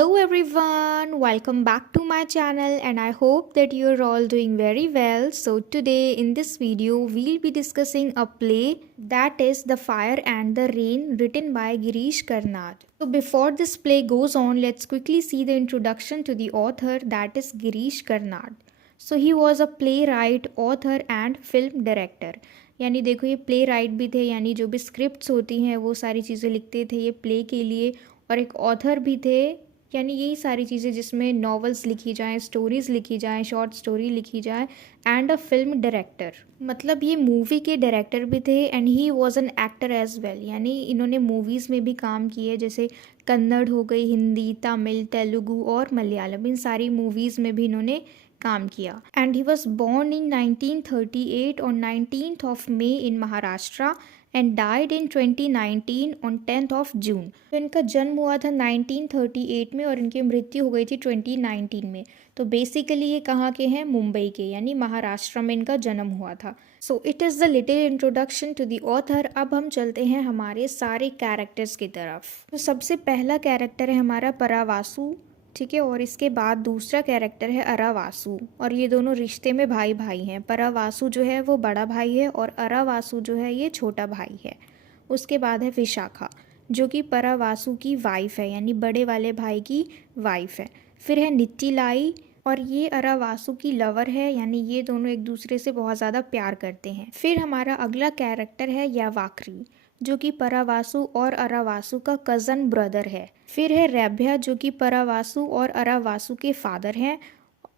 Hello everyone, welcome back to my channel and I hope that you're all doing very well. So today in this video we'll be discussing a play that is The Fire and the Rain written by Girish Karnad. So before this play goes on, let's quickly see the introduction to the author, that is Girish Karnad. So he was a playwright, author and film director. यानी देखो ये play right भी थे, यानी जो भी scripts होती हैं वो सारी चीज़ें लिखते थे ये प्ले के लिए, और एक ऑथर भी थे, यानी यही सारी चीज़ें जिसमें नॉवेल्स लिखी जाएँ, स्टोरीज़ लिखी जाएँ, शॉर्ट स्टोरी लिखी जाए, एंड अ फिल्म डायरेक्टर, मतलब ये मूवी के डायरेक्टर भी थे and he was an actor as well. यानी इन्होंने मूवीज़ में भी काम किए, जैसे कन्नड़ हो गई, हिंदी, तमिल, तेलुगु और मलयालम, इन सारी मूवीज़ में भी इन्होंने काम किया। And he was born in 1938 on 19th of May in Maharashtra and died in 2019 on 10th of June. तो इनका जन्म हुआ था 1938 में और इनकी मृत्यु हो गई थी 2019 में। तो बेसिकली ये कहाँ के हैं? मुंबई के, यानी महाराष्ट्र में इनका जन्म हुआ था। So it is the little introduction to the author. अब हम चलते हैं हमारे सारे कैरेक्टर्स की तरफ। तो सबसे पहला कैरेक्टर है हमारा परावासु, ठीक है, और इसके बाद दूसरा कैरेक्टर है अरावासु, और ये दोनों रिश्ते में भाई भाई हैं। परावासु जो है वो बड़ा भाई है और अरावासु जो है ये छोटा भाई है। उसके बाद है विशाखा, जो कि परावासु की वाइफ है, यानी बड़े वाले भाई की वाइफ है। फिर है नित्तिलाई, और ये अरावासु की लवर है, यानी ये दोनों एक दूसरे से बहुत ज़्यादा प्यार करते हैं। फिर हमारा अगला कैरेक्टर है यावाक्री, जो कि परावासु और अरावासु का कज़न ब्रदर है। फिर है रैभ्या, जो कि परावासु और अरावासु के फादर हैं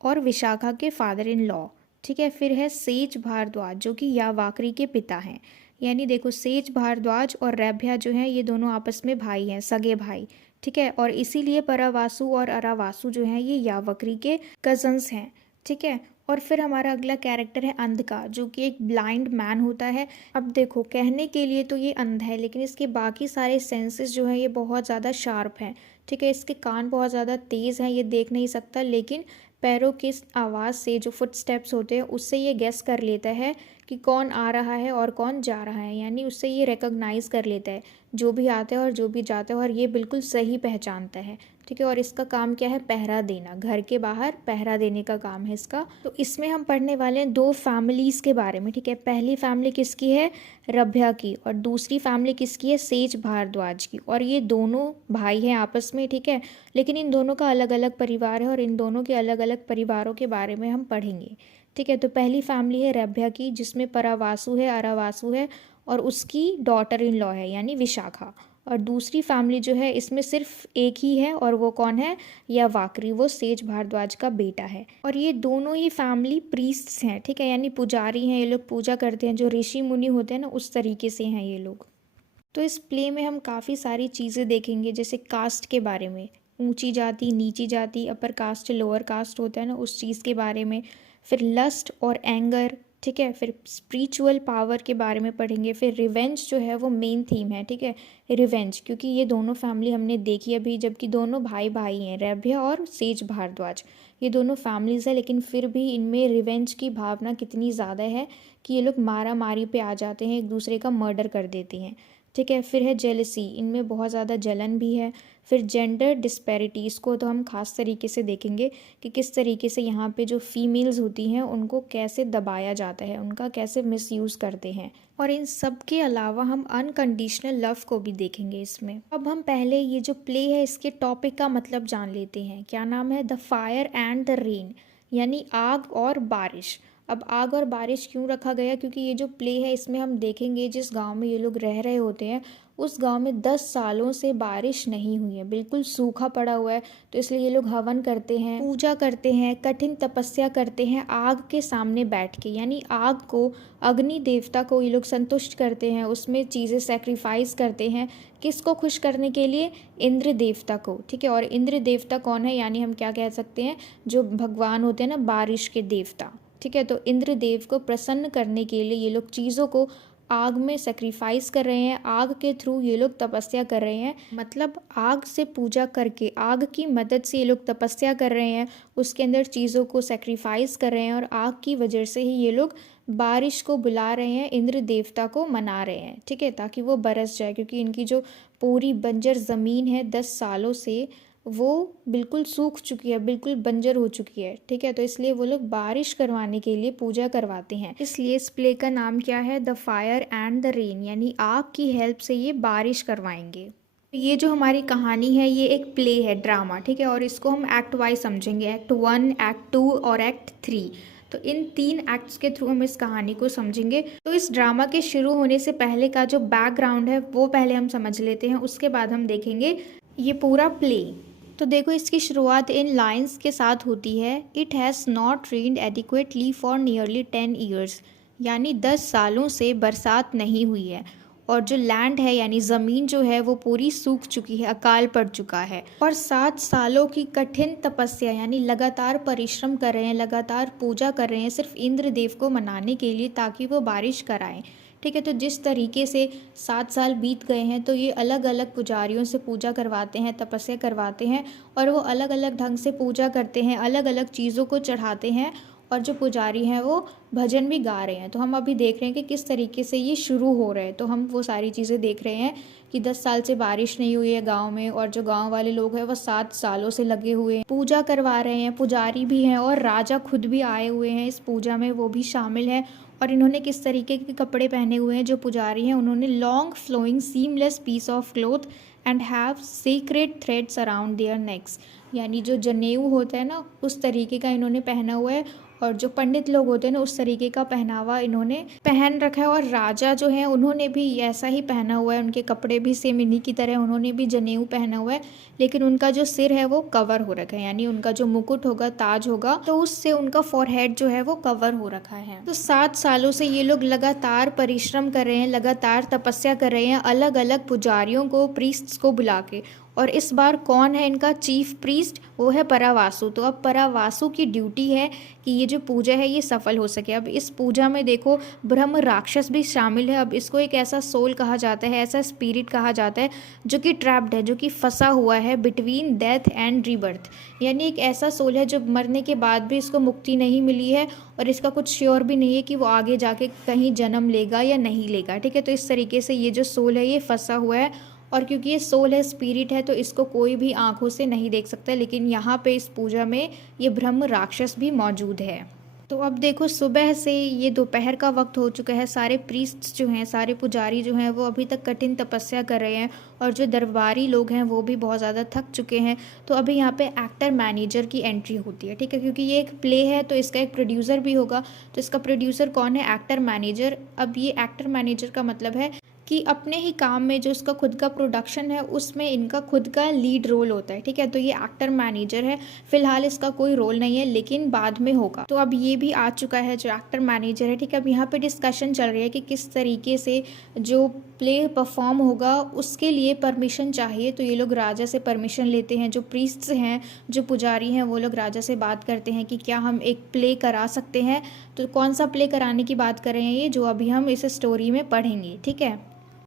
और विशाखा के फादर इन लॉ, ठीक है। फिर है सेज भारद्वाज, जो कि यावाक्री के पिता हैं। यानी देखो सेज भारद्वाज और रैभ्या जो हैं ये दोनों आपस में भाई हैं, सगे भाई, ठीक है, और इसीलिए परावासु और अरावासु जो हैं ये यावक्री के कजन्स हैं, ठीक है। और फिर हमारा अगला कैरेक्टर है अंधका, जो कि एक ब्लाइंड मैन होता है। अब देखो कहने के लिए तो ये अंधा है, लेकिन इसके बाकी सारे सेंसेस जो हैं ये बहुत ज़्यादा शार्प हैं, ठीक है। इसके कान बहुत ज़्यादा तेज़ हैं, ये देख नहीं सकता, लेकिन पैरों की आवाज़ से, जो फुटस्टेप्स होते हैं उससे ये गेस कर लेता है कि कौन आ रहा है और कौन जा रहा है, यानी उससे ये रिकॉग्नाइज़ कर लेता है जो भी आता है और जो भी जाता है, और ये बिल्कुल सही पहचानता है, ठीक है। और इसका काम क्या है? पहरा देना, घर के बाहर पहरा देने का काम है इसका। तो इसमें हम पढ़ने वाले हैं दो फैमिलीज़ के बारे में, ठीक है। पहली फैमिली किसकी है? रभ्या की, और दूसरी फैमिली किसकी है? सेज भारद्वाज की। और ये दोनों भाई हैं आपस में, ठीक है, लेकिन इन दोनों का अलग अलग परिवार है और इन दोनों के अलग अलग परिवारों के बारे में हम पढ़ेंगे, ठीक है। तो पहली फैमिली है रभ्या की, जिसमें परावासु है, अरावासु है और उसकी डॉटर इन लॉ है, यानी विशाखा। और दूसरी फैमिली जो है इसमें सिर्फ एक ही है, और वो कौन है? यावाक्री, वो सेज भारद्वाज का बेटा है। और ये दोनों ही फैमिली प्रीस्ट्स हैं, ठीक है, यानी पुजारी हैं, ये लोग पूजा करते हैं, जो ऋषि मुनि होते हैं ना, उस तरीके से हैं ये लोग। तो इस प्ले में हम काफ़ी सारी चीज़ें देखेंगे, जैसे कास्ट के बारे में, ऊंची जाति, नीची जाति, अपर कास्ट, लोअर कास्ट होता है ना, उस चीज़ के बारे में। फिर लस्ट और एंगर, ठीक है। फिर स्पिरिचुअल पावर के बारे में पढ़ेंगे। फिर रिवेंज जो है वो मेन थीम है, ठीक है, रिवेंज, क्योंकि ये दोनों फैमिली हमने देखी अभी, जबकि दोनों भाई भाई हैं, रैभ्या और सेज भारद्वाज, ये दोनों फैमिलीज़ है, लेकिन फिर भी इनमें रिवेंज की भावना कितनी ज़्यादा है कि ये लोग मारा मारी पे आ जाते हैं, एक दूसरे का मर्डर कर देते हैं, ठीक है। फिर है जेलसी, इनमें बहुत ज़्यादा जलन भी है। फिर जेंडर डिस्पैरिटीज़ को तो हम खास तरीके से देखेंगे कि किस तरीके से यहाँ पे जो फीमेल्स होती हैं उनको कैसे दबाया जाता है, उनका कैसे मिसयूज़ करते हैं। और इन सब के अलावा हम अनकंडीशनल लव को भी देखेंगे इसमें। अब हम पहले ये जो प्ले है इसके टॉपिक का मतलब जान लेते हैं। क्या नाम है? The fire and the rain, यानी आग और बारिश। अब आग और बारिश क्यों रखा गया? क्योंकि ये जो प्ले है इसमें हम देखेंगे जिस गांव में ये लोग रह रहे होते हैं उस गांव में 10 सालों से बारिश नहीं हुई है, बिल्कुल सूखा पड़ा हुआ है। तो इसलिए ये लोग हवन करते हैं, पूजा करते हैं, कठिन तपस्या करते हैं आग के सामने बैठ के, यानी आग को, अग्नि देवता को ये लोग संतुष्ट करते हैं, उसमें चीज़ें सेक्रीफाइस करते हैं। किसको खुश करने के लिए? इंद्र देवता को, ठीक है। और इंद्र देवता कौन है? यानी हम क्या कह सकते हैं, जो भगवान होते हैं ना, बारिश के देवता, ठीक है। तो इंद्रदेव को प्रसन्न करने के लिए ये लोग चीज़ों को आग में सेक्रीफाइस कर रहे हैं, आग के थ्रू ये लोग तपस्या कर रहे हैं, मतलब आग से पूजा करके, आग की मदद से ये लोग तपस्या कर रहे हैं, उसके अंदर चीज़ों को सेक्रीफाइस कर रहे हैं, और आग की वजह से ही ये लोग बारिश को बुला रहे हैं, इंद्र देवता को मना रहे हैं, ठीक है, ताकि वो बरस जाए। क्योंकि इनकी जो पूरी बंजर ज़मीन है 10 सालों से वो बिल्कुल सूख चुकी है, बिल्कुल बंजर हो चुकी है, ठीक है। तो इसलिए वो लोग बारिश करवाने के लिए पूजा करवाते हैं। इसलिए इस प्ले का नाम क्या है, the fire and the rain, यानी आग की हेल्प से ये बारिश करवाएंगे। ये जो हमारी कहानी है ये एक प्ले है, ड्रामा, ठीक है। और इसको हम एक्ट वाइज समझेंगे, एक्ट 1, एक्ट 2 और एक्ट 3। तो इन 3 एक्ट्स के थ्रू हम इस कहानी को समझेंगे। तो इस ड्रामा के शुरू होने से पहले का जो बैकग्राउंड है वो पहले हम समझ लेते हैं, उसके बाद हम देखेंगे ये पूरा प्ले। तो देखो इसकी शुरुआत इन लाइंस के साथ होती है, it has not rained adequately for nearly 10 years, यानी 10 सालों से बरसात नहीं हुई है। और जो लैंड है यानी ज़मीन जो है वो पूरी सूख चुकी है, अकाल पड़ चुका है। और 7 सालों की कठिन तपस्या यानी लगातार परिश्रम कर रहे हैं, लगातार पूजा कर रहे हैं सिर्फ इंद्रदेव को मनाने के लिए, ताकि वो बारिश कराएं, ठीक है। तो जिस तरीके से 7 साल बीत गए हैं, तो ये अलग अलग पुजारियों से पूजा करवाते हैं, तपस्या करवाते हैं, और वो अलग अलग ढंग से पूजा करते हैं, अलग अलग चीज़ों को चढ़ाते हैं, और जो पुजारी हैं वो भजन भी गा रहे हैं। तो हम अभी देख रहे हैं कि किस तरीके से ये शुरू हो रहा है। तो हम वो सारी चीज़ें देख रहे हैं कि 10 साल से बारिश नहीं हुई है गांव में, और जो गांव वाले लोग हैं वो 7 सालों से लगे हुए हैं, पूजा करवा रहे हैं, पुजारी भी हैं और राजा खुद भी आए हुए हैं इस पूजा में, वो भी शामिल हैं। और इन्होंने किस तरीके के कपड़े पहने हुए हैं, जो पुजारी हैं उन्होंने long flowing seamless piece of cloth and have secret threads around their necks, यानी जो जनेऊ होता है ना उस तरीके का इन्होंने पहना हुआ है, और जो पंडित लोग होते हैं ना उस तरीके का पहनावा इन्होंने पहन रखा है। और राजा जो है उन्होंने भी ऐसा ही पहना हुआ है, उनके कपड़े भी सेम इन्हीं की तरह, उन्होंने भी जनेऊ पहना हुआ है, लेकिन उनका जो सिर है वो कवर हो रखा है, यानी उनका जो मुकुट होगा, ताज होगा, तो उससे उनका फोरहेड जो है वो कवर हो रखा है। तो 7 सालों से ये लोग लगातार परिश्रम कर रहे हैं, लगातार तपस्या कर रहे हैं, अलग अलग पुजारियों को, प्रीस्ट्स को बुला के। और इस बार कौन है इनका चीफ प्रीस्ट, वो है परावासु। तो अब परावासु की ड्यूटी है कि ये जो पूजा है ये सफल हो सके। अब इस पूजा में देखो ब्रह्म राक्षस भी शामिल है। अब इसको एक ऐसा सोल कहा जाता है, ऐसा स्पिरिट कहा जाता है जो कि ट्रैप्ड है, जो कि फंसा हुआ है बिटवीन डेथ एंड रीबर्थ, यानी एक ऐसा सोल है जो मरने के बाद भी इसको मुक्ति नहीं मिली है, और इसका कुछ श्योर भी नहीं है कि वो आगे जाके कहीं जन्म लेगा या नहीं लेगा, ठीक है। तो इस तरीके से ये जो सोल है ये फंसा हुआ है, और क्योंकि ये सोल है, स्पिरिट है, तो इसको कोई भी आंखों से नहीं देख सकता। लेकिन यहाँ पे इस पूजा में ये ब्रह्म राक्षस भी मौजूद है। तो अब देखो सुबह से ये दोपहर का वक्त हो चुका है, सारे प्रीस्ट्स जो हैं, सारे पुजारी जो हैं वो अभी तक कठिन तपस्या कर रहे हैं, और जो दरबारी लोग हैं वो भी बहुत ज़्यादा थक चुके हैं। तो अभी यहाँ पे एक्टर मैनेजर की एंट्री होती है, ठीक है, क्योंकि ये एक प्ले है तो इसका एक प्रोड्यूसर भी होगा। तो इसका प्रोड्यूसर कौन है, एक्टर मैनेजर। अब ये एक्टर मैनेजर का मतलब है कि अपने ही काम में जो इसका खुद का प्रोडक्शन है उसमें इनका खुद का लीड रोल होता है, ठीक है। तो ये एक्टर मैनेजर है, फिलहाल इसका कोई रोल नहीं है, लेकिन बाद में होगा। तो अब ये भी आ चुका है जो एक्टर मैनेजर है, ठीक है। अब यहाँ पे डिस्कशन चल रही है कि किस तरीके से जो प्ले परफॉर्म होगा उसके लिए परमिशन चाहिए। तो ये लोग राजा से परमिशन लेते हैं, जो प्रीस्ट्स हैं, जो पुजारी हैं, वो लोग राजा से बात करते हैं कि क्या हम एक प्ले करा सकते हैं। तो कौन सा प्ले कराने की बात कर रहे हैं ये, जो अभी हम इस स्टोरी में पढ़ेंगे, ठीक है।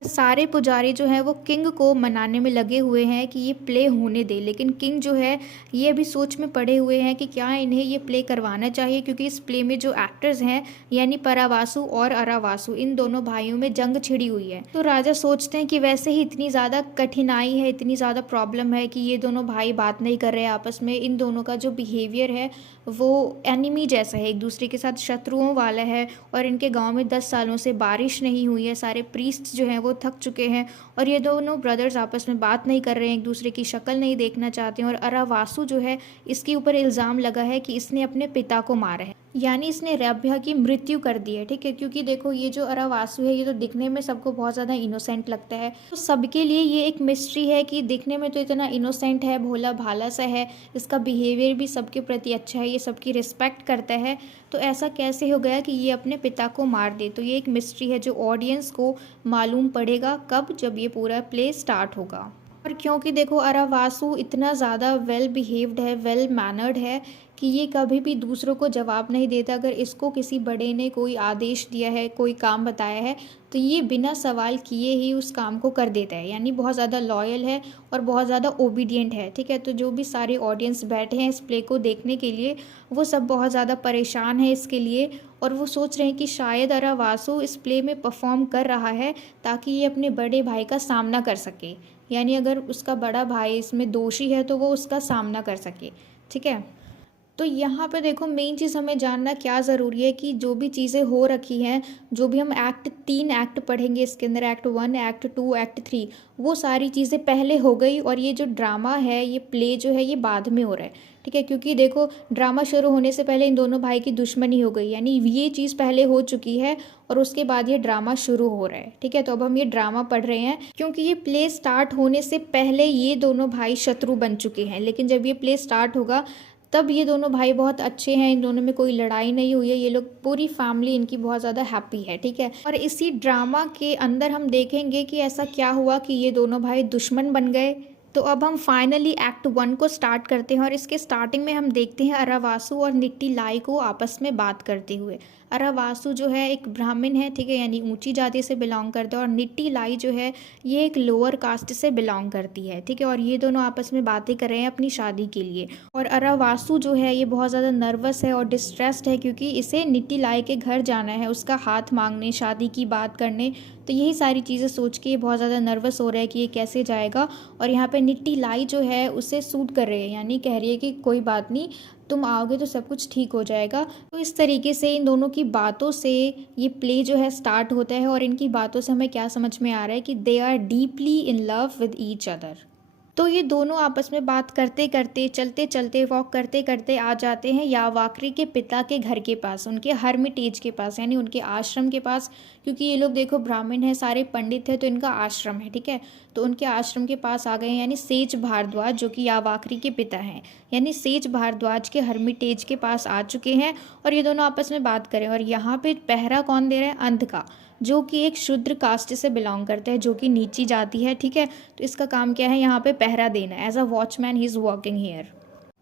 सारे पुजारी जो हैं वो किंग को मनाने में लगे हुए हैं कि ये प्ले होने दे, लेकिन किंग जो है ये अभी सोच में पड़े हुए हैं कि क्या इन्हें ये प्ले करवाना चाहिए, क्योंकि इस प्ले में जो एक्टर्स हैं यानी परावासु और अरावासु, इन दोनों भाइयों में जंग छिड़ी हुई है। तो राजा सोचते हैं कि वैसे ही इतनी ज़्यादा कठिनाई है, इतनी ज़्यादा प्रॉब्लम है कि ये दोनों भाई बात नहीं कर रहे हैं आपस में, इन दोनों का जो बिहेवियर है वो एनिमी जैसा है, एक दूसरे के साथ शत्रुओं वाला है। और इनके गांव में 10 सालों से बारिश नहीं हुई है, सारे प्रीस्ट जो हैं वो थक चुके हैं, और ये दोनों ब्रदर्स आपस में बात नहीं कर रहे हैं, एक दूसरे की शक्ल नहीं देखना चाहते हैं। और अरावासु जो है इसके ऊपर इल्ज़ाम लगा है कि इसने अपने पिता को मारा है, यानी इसने रभ्या की मृत्यु कर दी है, ठीक है। क्योंकि देखो ये जो अरावासु है ये तो दिखने में सबको बहुत ज़्यादा इनोसेंट लगता है, तो सबके लिए ये एक मिस्ट्री है कि दिखने में तो इतना इनोसेंट है, भोला भाला सा है, इसका बिहेवियर भी सबके प्रति अच्छा है, ये सबकी रिस्पेक्ट करता है, तो ऐसा कैसे हो गया कि ये अपने पिता को मार दे। तो ये एक मिस्ट्री है जो ऑडियंस को मालूम पड़ेगा कब, जब ये पूरा प्ले स्टार्ट होगा। और क्योंकि देखो अरावासु इतना ज़्यादा वेल बिहेव्ड है, वेल मैनर्ड है कि ये कभी भी दूसरों को जवाब नहीं देता। अगर इसको किसी बड़े ने कोई आदेश दिया है, कोई काम बताया है, तो ये बिना सवाल किए ही उस काम को कर देता है, यानी बहुत ज़्यादा लॉयल है और बहुत ज़्यादा ओबीडियंट है, ठीक है। तो जो भी सारे ऑडियंस बैठे हैं इस प्ले को देखने के लिए, वो सब बहुत ज़्यादा परेशान है इसके लिए, और वो सोच रहे हैं कि शायद अरावासु इस प्ले में परफॉर्म कर रहा है ताकि ये अपने बड़े भाई का सामना कर सके, यानी अगर उसका बड़ा भाई इसमें दोषी है तो वो उसका सामना कर सके। ठीक है, तो यहाँ पे देखो मेन चीज़ हमें जानना क्या ज़रूरी है कि जो भी चीज़ें हो रखी हैं, जो भी हम एक्ट 3 एक्ट पढ़ेंगे इसके अंदर, एक्ट 1, एक्ट 2, एक्ट 3, वो सारी चीज़ें पहले हो गई और ये जो ड्रामा है, ये प्ले जो है, ये बाद में हो रहा है। ठीक है, क्योंकि देखो ड्रामा शुरू होने से पहले इन दोनों भाई की दुश्मनी हो गई, यानी ये चीज़ पहले हो चुकी है और उसके बाद ये ड्रामा शुरू हो रहा है। ठीक है, तो अब हम ये ड्रामा पढ़ रहे हैं क्योंकि ये प्ले स्टार्ट होने से पहले ये दोनों भाई शत्रु बन चुके हैं, लेकिन जब ये प्ले स्टार्ट होगा तब ये दोनों भाई बहुत अच्छे हैं, इन दोनों में कोई लड़ाई नहीं हुई है, ये लोग पूरी फैमिली इनकी बहुत ज़्यादा हैप्पी है। ठीक है, और इसी ड्रामा के अंदर हम देखेंगे कि ऐसा क्या हुआ कि ये दोनों भाई दुश्मन बन गए। तो अब हम फाइनली एक्ट 1 को स्टार्ट करते हैं और इसके स्टार्टिंग में हम देखते हैं अरावासु और निट्टी लाई को आपस में बात करते हुए। अरावासु जो है एक ब्राह्मण है, ठीक है, यानी ऊंची जाति से बिलोंग करता है, और निट्टी लाई जो है ये एक लोअर कास्ट से बिलोंग करती है। ठीक है, और ये दोनों आपस में बातें कर रहे हैं अपनी शादी के लिए। और अरावासु जो है ये बहुत ज़्यादा नर्वस है और डिस्ट्रेस्ड है क्योंकि इसे निट्टी लाई के घर जाना है, उसका हाथ मांगने, शादी की बात करने। तो यही सारी चीज़ें सोच के ये बहुत ज़्यादा नर्वस हो रहा है कि ये कैसे जाएगा। और यहाँ पे निट्टी लाई जो है उसे सूट कर रही है, यानी कह रही है कि कोई बात नहीं, तुम आओगे तो सब कुछ ठीक हो जाएगा। तो इस तरीके से इन दोनों की बातों से ये प्ले जो है स्टार्ट होता है और इनकी बातों से हमें क्या समझ में आ रहा है कि they are deeply in love with each other. तो ये दोनों आपस में बात करते करते, चलते चलते, वॉक करते करते आ जाते हैं यावाक्री के पिता के घर के पास, उनके हर्मिटेज के पास, यानी उनके आश्रम के पास। क्योंकि ये लोग देखो ब्राह्मण है, सारे पंडित है, तो इनका आश्रम है। ठीक है, तो उनके आश्रम के पास आ गए हैं, यानी सेज भारद्वाज जो कि यावाक्री के पिता हैं, यानी सेज भारद्वाज के हर्मिटेज के पास आ चुके हैं और ये दोनों आपस में बात करें। और यहाँ पे पहरा कौन दे रहा है? अंध का, जो कि एक शूद्र कास्ट से बिलोंग करता है, जो कि नीची जाति है। ठीक है, तो इसका काम क्या है? यहाँ पे पहरा देना। As a watchman he is working here.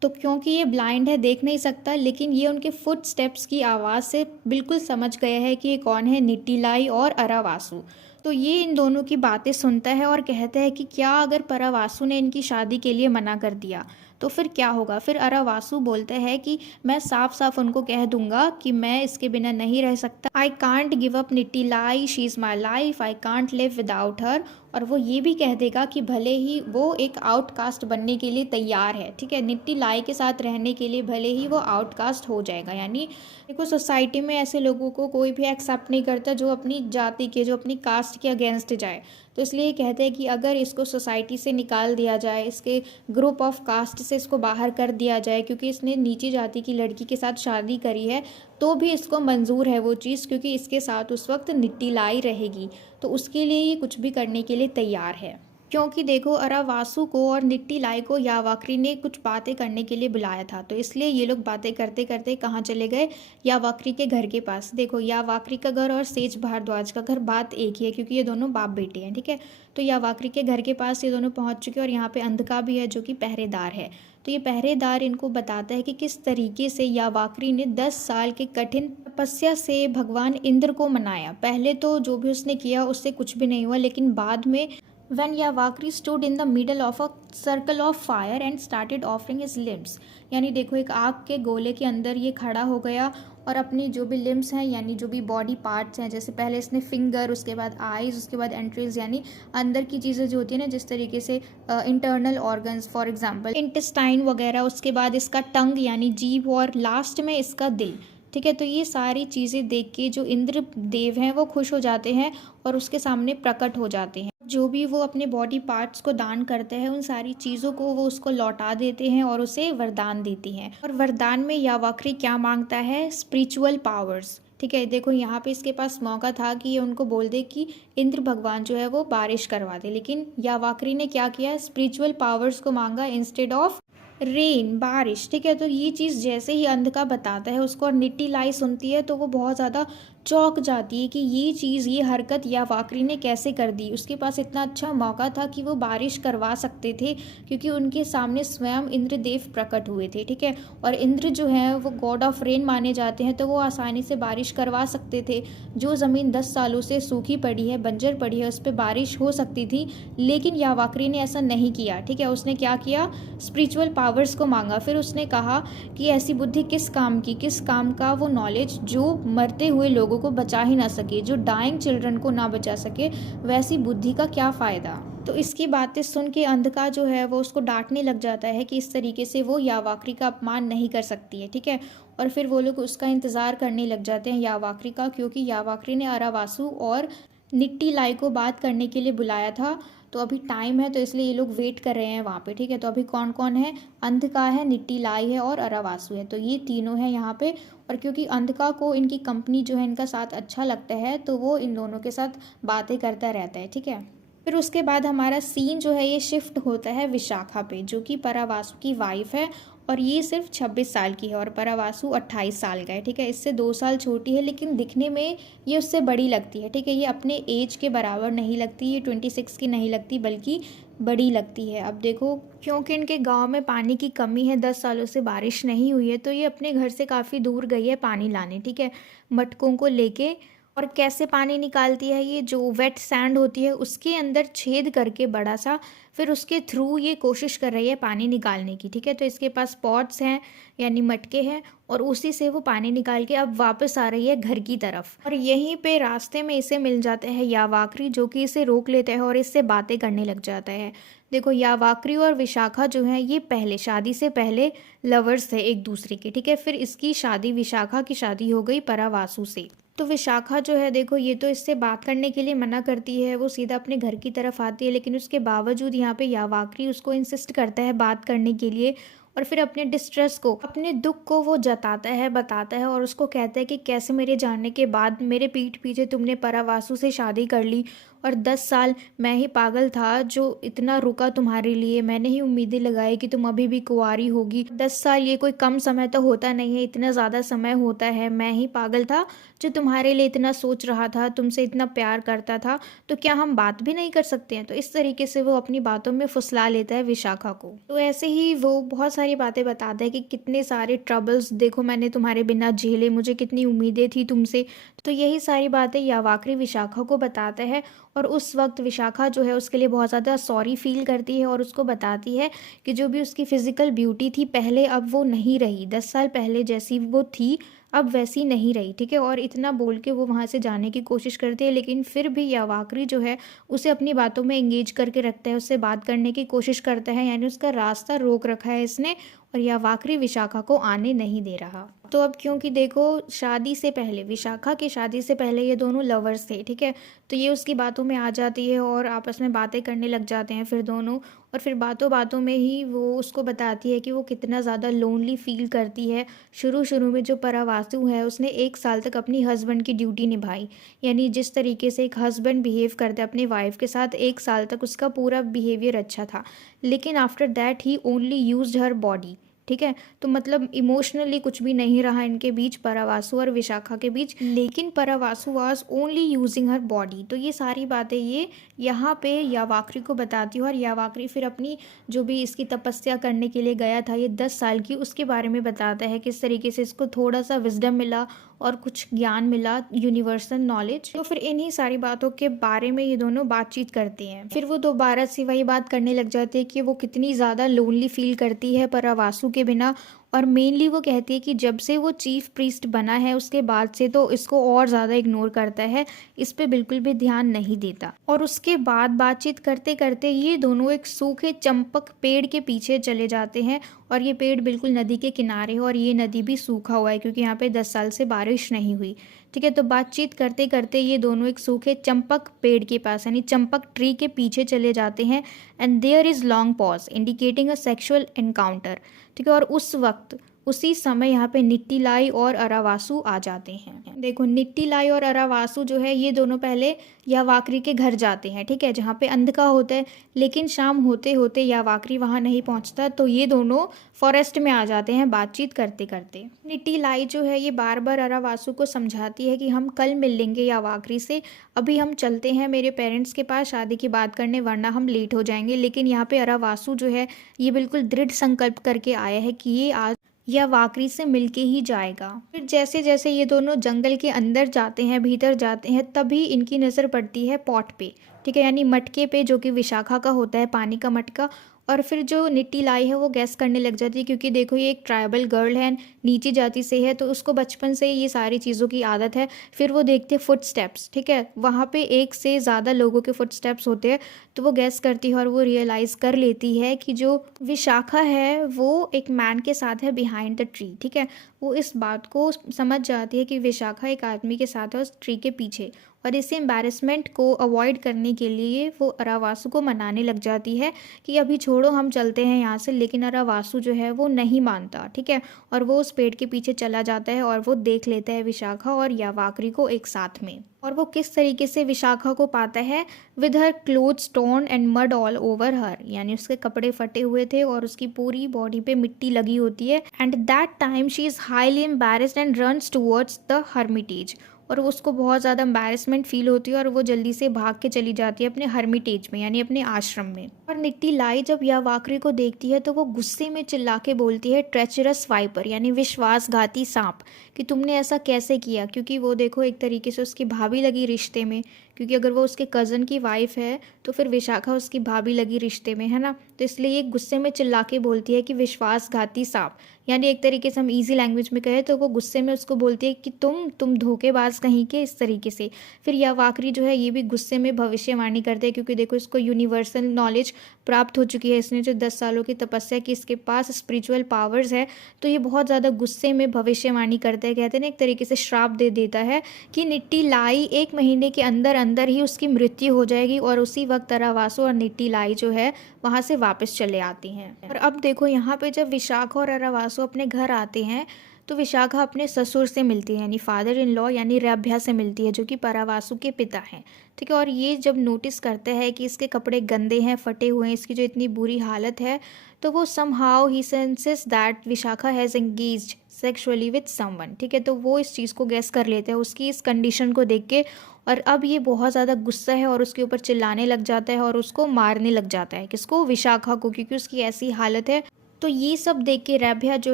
तो क्योंकि ये ब्लाइंड है, देख नहीं सकता, लेकिन ये उनके फुट स्टेप्स की आवाज़ से बिल्कुल समझ गया है कि ये कौन है, निट्टी लाई और अरावासु। तो ये इन दोनों की बातें सुनता है और कहता है कि क्या अगर परावासु ने इनकी शादी के लिए मना कर दिया तो फिर क्या होगा। फिर अरावासु बोलता है कि मैं साफ साफ उनको कह दूंगा कि मैं इसके बिना नहीं रह सकता। I can't give up Nittilai, she is my life, I can't live without her. और वो ये भी कह देगा कि भले ही वो एक आउटकास्ट बनने के लिए तैयार है, ठीक है, निट्टी लाई के साथ रहने के लिए भले ही वो आउटकास्ट हो जाएगा। यानी देखो सोसाइटी में ऐसे लोगों को कोई भी एक्सेप्ट नहीं करता जो अपनी जाति के, जो अपनी कास्ट के अगेंस्ट जाए। तो इसलिए ये कहते हैं कि अगर इसको सोसाइटी से निकाल दिया जाए, इसके ग्रुप ऑफ कास्ट से इसको बाहर कर दिया जाए, क्योंकि इसने नीची जाति की लड़की के साथ शादी करी है, तो भी इसको मंजूर है वो चीज़, क्योंकि इसके साथ उस वक्त निट्टी लाई रहेगी। तो उसके लिए ये कुछ भी करने के लिए तैयार है। क्योंकि देखो अरावासु को और निट्टी लाई को यावाक्री ने कुछ बातें करने के लिए बुलाया था, तो इसलिए ये लोग बातें करते करते कहाँ चले गए? यावाक्री के घर के पास। देखो यावाक्री का घर और सेज भारद्वाज का घर बात एक ही है, क्योंकि ये दोनों बाप बेटे हैं। ठीक है, तो यावाक्री के घर के पास ये दोनों पहुँच चुके हैं और यहाँ पे अंधका भी है जो कि पहरेदार है। तो ये पहरेदार इनको बताता है कि किस तरीके से यावाक्री ने 10 साल के कठिन तपस्या से भगवान इंद्र को मनाया। पहले तो जो भी उसने किया उससे कुछ भी नहीं हुआ, लेकिन बाद में when Yavakri stood in the middle of a circle of fire and started offering his limbs, यानी देखो एक आग के गोले के अंदर ये खड़ा हो गया और अपनी जो भी लिम्स हैं, यानी जो भी बॉडी पार्ट्स हैं, जैसे पहले इसने फिंगर, उसके बाद आईज, उसके बाद एंट्रीज, यानी अंदर की चीज़ें जो होती है ना, जिस तरीके से internal organs, for example intestine वगैरह, उसके बाद इसका टंग यानी जीभ, और लास्ट में इसका दिल। ठीक है, तो ये सारी चीज़ें देख के जो इंद्र देव हैं वो खुश हो जाते हैं और उसके सामने प्रकट हो जाते हैं। जो भी वो अपने बॉडी पार्ट्स को दान करते हैं, उन सारी चीज़ों को वो उसको लौटा देते हैं और उसे वरदान देती हैं। और वरदान में यावाक्री क्या मांगता है? Spiritual powers. ठीक है, देखो यहाँ पे इसके पास मौका था कि ये उनको बोल दे कि इंद्र भगवान जो है वो बारिश करवा दे, लेकिन यावाक्री ने क्या किया? स्पिरिचुअल पावर्स को मांगा इंस्टेड ऑफ रेन, बारिश। ठीक है, तो ये चीज़ जैसे ही अंधका बताता है उसको और निट्टी लाई सुनती है तो वो बहुत ज़्यादा चौंक जाती है कि ये चीज़, ये हरकत यावाक्री ने कैसे कर दी। उसके पास इतना अच्छा मौका था कि वो बारिश करवा सकते थे, क्योंकि उनके सामने स्वयं इंद्रदेव प्रकट हुए थे। ठीक है, और इंद्र जो है वो गॉड ऑफ रेन माने जाते हैं, तो वो आसानी से बारिश करवा सकते थे। जो ज़मीन 10 सालों से सूखी पड़ी है, बंजर पड़ी है, उस पर बारिश हो सकती थी, लेकिन यावाक्री ने ऐसा नहीं किया। ठीक है, उसने क्या किया? स्पिरिचुअल पावर्स को मांगा। फिर उसने कहा कि ऐसी बुद्धि किस काम की, किस काम का वो नॉलेज जो मरते हुए लोगों को बचा ही ना सके, जो डाइंग चिल्ड्रन को ना बचा सके, वैसी बुद्धि का क्या फ़ायदा। तो इसकी बातें सुन के अंधका जो है वो उसको डांटने लग जाता है कि इस तरीके से वो यावाकरी का अपमान नहीं कर सकती है, ठीक है। और फिर वो लोग उसका इंतज़ार करने लग जाते हैं यावाकरी का, क्योंकि यावाकरी ने अरावासु और निट्टी लाई को बात करने के लिए बुलाया था। तो अभी टाइम है, तो इसलिए ये लोग वेट कर रहे हैं वहाँ पे, ठीक है। तो अभी कौन कौन है, अंधका है, निट्टी लाई है और अरावासु है, तो ये तीनों हैं यहाँ पे। और क्योंकि अंधका को इनकी कंपनी जो है, इनका साथ अच्छा लगता है, तो वो इन दोनों के साथ बातें करता रहता है, ठीक है। फिर उसके बाद हमारा सीन जो है ये शिफ्ट होता है विशाखा पे, जो कि परावासु की वाइफ है। और ये सिर्फ 26 साल की है और परावासु 28 साल का है, ठीक है। इससे 2 साल छोटी है, लेकिन दिखने में ये उससे बड़ी लगती है, ठीक है। ये अपने एज के बराबर नहीं लगती, ये 26 की नहीं लगती, बल्कि बड़ी लगती है। अब देखो, क्योंकि इनके गांव में पानी की कमी है, 10 सालों से बारिश नहीं हुई है, तो ये अपने घर से काफ़ी दूर गई है पानी लाने, ठीक है, मटकों को लेके। और कैसे पानी निकालती है, ये जो वेट सैंड होती है उसके अंदर छेद करके बड़ा सा, फिर उसके थ्रू ये कोशिश कर रही है पानी निकालने की, ठीक है। तो इसके पास पॉट्स हैं, यानी मटके हैं, और उसी से वो पानी निकाल के अब वापस आ रही है घर की तरफ। और यहीं पे रास्ते में इसे मिल जाते हैं यावाकरी, जो कि इसे रोक लेता है और इससे बातें करने लग जाता है। देखो, यावाकरी और विशाखा जो है ये पहले, शादी से पहले लवर्स थे एक दूसरे के, ठीक है। फिर इसकी शादी, विशाखा की शादी हो गई परावासु से। तो विशाखा जो है, देखो, ये तो इससे बात करने के लिए मना करती है, वो सीधा अपने घर की तरफ आती है, लेकिन उसके बावजूद यहाँ पे यावाकरी उसको इंसिस्ट करता है बात करने के लिए। और फिर अपने डिस्ट्रेस को, अपने दुख को वो जताता है, बताता है, और उसको कहता है कि कैसे मेरे जाने के बाद मेरे पीठ पीछे तुमने परावासु से शादी कर ली, और 10 साल मैं ही पागल था जो इतना रुका तुम्हारे लिए, मैंने ही उम्मीदें लगाई कि तुम अभी भी कुंवारी होगी। 10 साल ये कोई कम समय तो होता नहीं है, इतना ज़्यादा समय होता है। मैं ही पागल था जो तुम्हारे लिए इतना सोच रहा था, तुमसे इतना प्यार करता था, तो क्या हम बात भी नहीं कर सकते हैं। तो इस तरीके से वो अपनी बातों में फुसला लेता है विशाखा को। तो ऐसे ही वो बहुत सारी बातें बताता है कि कितने सारे ट्रबल्स देखो मैंने तुम्हारे बिना झेले, मुझे कितनी उम्मीदें थी तुमसे। तो यही सारी बातें यावाकरी विशाखा को बताता है। और उस वक्त विशाखा जो है उसके लिए बहुत ज़्यादा सॉरी फील करती है, और उसको बताती है कि जो भी उसकी फ़िज़िकल ब्यूटी थी पहले, अब वो नहीं रही। 10 साल पहले जैसी वो थी अब वैसी नहीं रही, ठीक है। और इतना बोल के वो वहाँ से जाने की कोशिश करती है, लेकिन फिर भी यावाकरी जो है उसे अपनी बातों में एंगेज करके रखता है, उससे बात करने की कोशिश करता है, यानी उसका रास्ता रोक रखा है इसने, और यावाकरी विशाखा को आने नहीं दे रहा। तो अब क्योंकि देखो, शादी से पहले, विशाखा की शादी से पहले ये दोनों लवर्स थे, ठीक है। तो ये उसकी बातों में आ जाती है और आपस में बातें करने लग जाते हैं फिर दोनों। और फिर बातों बातों में ही वो उसको बताती है कि वो कितना ज़्यादा लोनली फील करती है। शुरू शुरू में जो परावासु है उसने 1 साल तक अपनी हस्बैंड की ड्यूटी निभाई, यानी जिस तरीके से एक हस्बैंड बिहेव करते अपनी वाइफ के साथ, 1 साल तक उसका पूरा बिहेवियर अच्छा था। लेकिन after that he only used her body, ठीक है। तो मतलब इमोशनली कुछ भी नहीं रहा इनके बीच, परावासु और विशाखा के बीच, लेकिन Paravasu was only using her body. तो ये सारी बातें ये यहाँ पे यावाकरी को बताती हूँ, और यावाकरी फिर अपनी जो भी इसकी तपस्या करने के लिए गया था ये 10 साल की, उसके बारे में बताता है किस तरीके से इसको थोड़ा सा विजडम मिला और कुछ ज्ञान मिला, यूनिवर्सल नॉलेज। तो फिर इन्हीं सारी बातों के बारे में ये दोनों बातचीत करते हैं। फिर वो दोबारा से वही बात करने लग जाती है कि वो कितनी ज़्यादा लोनली फील करती है परावासु के बिना। और मेनली वो कहती है कि जब से वो चीफ प्रीस्ट बना है उसके बाद से तो इसको और ज़्यादा इग्नोर करता है, इस पे बिल्कुल भी ध्यान नहीं देता। और उसके बाद बातचीत करते करते ये दोनों एक सूखे चंपक पेड़ के पीछे चले जाते हैं, और ये पेड़ बिल्कुल नदी के किनारे है, और ये नदी भी सूखा हुआ है क्योंकि यहाँ पे 10 साल से बारिश नहीं हुई, ठीक है। तो बातचीत करते करते ये दोनों एक सूखे चंपक पेड़ के पास, यानी चंपक ट्री के पीछे चले जाते हैं। And there is long pause indicating a sexual encounter, ठीक है। और उस वक्त, उसी समय यहाँ पे निट्टीलाई और अरावासु आ जाते हैं। देखो, निट्टीलाई और अरावासु जो है ये दोनों पहले यावाकरी के घर जाते हैं, ठीक है, जहाँ पे अंधका होता है। लेकिन शाम होते होते यावाकरी वहाँ नहीं पहुँचता, तो ये दोनों फॉरेस्ट में आ जाते हैं बातचीत करते करते। निट्टीलाई जो है ये बार बार अरावासु को समझाती है कि हम कल मिल लेंगे यावाकरी से, अभी हम चलते हैं मेरे पेरेंट्स के पास शादी की बात करने, वरना हम लेट हो जाएंगे। लेकिन यहाँ पे अरावासु जो है ये बिल्कुल दृढ़ संकल्प करके आया है कि ये आज यावाकरी से मिलके ही जाएगा। फिर जैसे जैसे ये दोनों जंगल के अंदर जाते हैं, भीतर जाते हैं, तभी इनकी नज़र पड़ती है पॉट पे, ठीक है, यानी मटके पे, जो कि विशाखा का होता है, पानी का मटका। और फिर जो निट्टीलाई है वो गैस करने लग जाती है, क्योंकि देखो ये एक ट्राइबल गर्ल है, नीची जाति से है, तो उसको बचपन से ये सारी चीज़ों की आदत है। फिर वो देखते हैं फुटस्टेप्स, ठीक है, वहाँ पे एक से ज़्यादा लोगों के फुटस्टेप्स होते हैं, तो वो गैस करती है और वो रियलाइज़ कर लेती है कि जो विशाखा है वो एक मैन के साथ है बिहाइंड द ट्री, ठीक है। वो इस बात को समझ जाती है कि विशाखा एक आदमी के साथ है उस ट्री के पीछे, और इस एम्बैरेसमेंट को अवॉइड करने के लिए वो अरावासु को मनाने लग जाती है कि अभी छोड़ो हम चलते हैं यहाँ से, लेकिन अरावासु जो है वो नहीं मानता, ठीक है। और वो उस पेड़ के पीछे चला जाता है और वो देख लेता है विशाखा और यावाकरी को एक साथ में। और वो किस तरीके से विशाखा को पाता है, with her clothes torn and mud all over हर, यानी उसके कपड़े फटे हुए थे और उसकी पूरी बॉडी पे मिट्टी लगी होती है। And that time she is highly embarrassed and runs towards the Hermitage, और उसको बहुत ज़्यादा एम्बैरेसमेंट फील होती है और वो जल्दी से भाग के चली जाती है अपने हर्मिटेज में, यानी अपने आश्रम में। और निट्टीलाई जब यावाकरी को देखती है तो वो गुस्से में चिल्ला के बोलती है ट्रेचरस वाइपर, यानी विश्वासघाती सांप, कि तुमने ऐसा कैसे किया। क्योंकि वो देखो एक तरीके से उसकी भाभी लगी रिश्ते में, क्योंकि अगर वो उसके कज़न की वाइफ है तो फिर विशाखा उसकी भाभी लगी रिश्ते में, है ना। तो इसलिए ये गुस्से में चिल्ला के बोलती है कि विश्वासघाती सांप, यानी एक तरीके से हम इजी लैंग्वेज में कहें तो वो गुस्से में उसको बोलती है कि तुम धोखेबाज कहीं के, इस तरीके से। फिर यावाकरी जो है ये भी गुस्से में भविष्यवाणी करते हैं, क्योंकि देखो इसको यूनिवर्सल नॉलेज प्राप्त हो चुकी है, इसने जो 10 सालों की तपस्या की, इसके पास स्पिरिचुअल पावर्स है, तो ये बहुत ज़्यादा गुस्से में भविष्यवाणी करते हैं, कहते हैं ना एक तरीके से श्राप दे देता है कि निट्टीलाई 1 महीने के अंदर अंदर ही उसकी मृत्यु हो जाएगी, और उसी वक्त अरावासु और निट्टीलाई जो है वहाँ से वापस चले आती हैं। और अब देखो यहाँ पे जब विशाखा और अरावासु अपने घर आते हैं तो विशाखा अपने ससुर से मिलती है, यानी फादर इन लॉ यानी रैभ्या से मिलती है, जो कि परावासु के पिता हैं, ठीक है। और ये जब नोटिस करते हैं कि इसके कपड़े गंदे हैं, फटे हुए हैं, इसकी जो इतनी बुरी हालत है, तो वो somehow he senses that Vishakha has engaged sexually with someone, ठीक है। तो वो इस चीज़ को गैस कर लेते हैं उसकी इस कंडीशन को देख के, और अब ये बहुत ज़्यादा गुस्सा है और उसके ऊपर चिल्लाने लग जाता है और उसको मारने लग जाता है, किसको, विशाखा को, क्योंकि उसकी ऐसी हालत है। तो ये सब देख के रैभ्या जो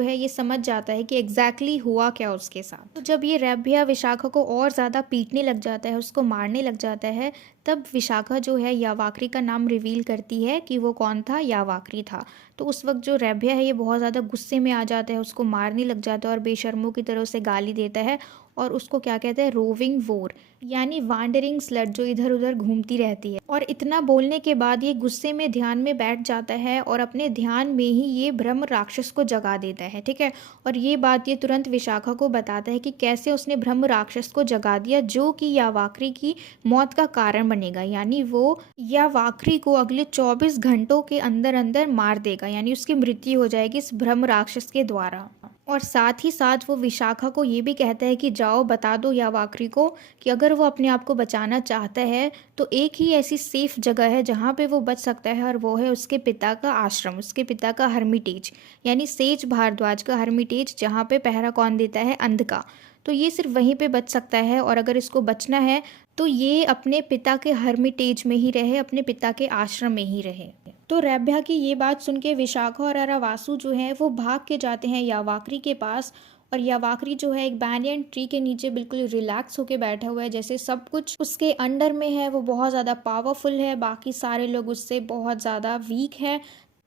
है ये समझ जाता है कि एग्जैक्टली हुआ क्या उसके साथ। तो जब ये रैभ्या विशाखा को और ज़्यादा पीटने लग जाता है, उसको मारने लग जाता है, तब विशाखा जो है यावाकरी का नाम रिवील करती है कि वो कौन था, यावाकरी था। तो उस वक्त जो रैभ्या है ये बहुत ज़्यादा गुस्से में आ जाता है, उसको मारने लग जाता है और बेशर्मों की तरह उसे गाली देता है, और उसको क्या कहते हैं, रोविंग वोर, यानी वांडरिंग स्लट, जो इधर उधर घूमती रहती है। और इतना बोलने के बाद ये गुस्से में ध्यान में बैठ जाता है और अपने ध्यान में ही ये ब्रह्म राक्षस को जगा देता है, ठीक है। और ये बात ये तुरंत विशाखा को बताता है कि कैसे उसने ब्रह्म राक्षस को जगा दिया, जो कि यावाकरी की मौत का कारण बनेगा, यानी वो यावाकरी को अगले 24 घंटों के अंदर अंदर मार देगा, यानी उसकी मृत्यु हो जाएगी इस ब्रह्म राक्षस के द्वारा। और साथ ही साथ वो विशाखा को ये भी कहता है कि जाओ बता दो यावाकरी को कि अगर वो अपने आप को बचाना चाहता है तो एक ही ऐसी सेफ जगह है जहाँ पे वो बच सकता है, और वो है उसके पिता का आश्रम, उसके पिता का हर्मिटेज, यानी सेज भारद्वाज का हर्मिटेज, जहाँ पे पहरा कौन देता है, अंध का। तो ये सिर्फ वहीं पे बच सकता है, और अगर इसको बचना है तो ये अपने पिता के हर्मिटेज में ही रहे, अपने पिता के आश्रम में ही रहे। तो रैभ्या की ये बात सुन के विशाखा और अरावासु जो है वो भाग के जाते हैं यावाकरी के पास, और यावाकरी जो है एक बैनियन ट्री के नीचे बिल्कुल रिलैक्स होके बैठा हुआ है, जैसे सब कुछ उसके अंडर में है, वो बहुत ज़्यादा पावरफुल है, बाकी सारे लोग उससे बहुत ज़्यादा वीक है।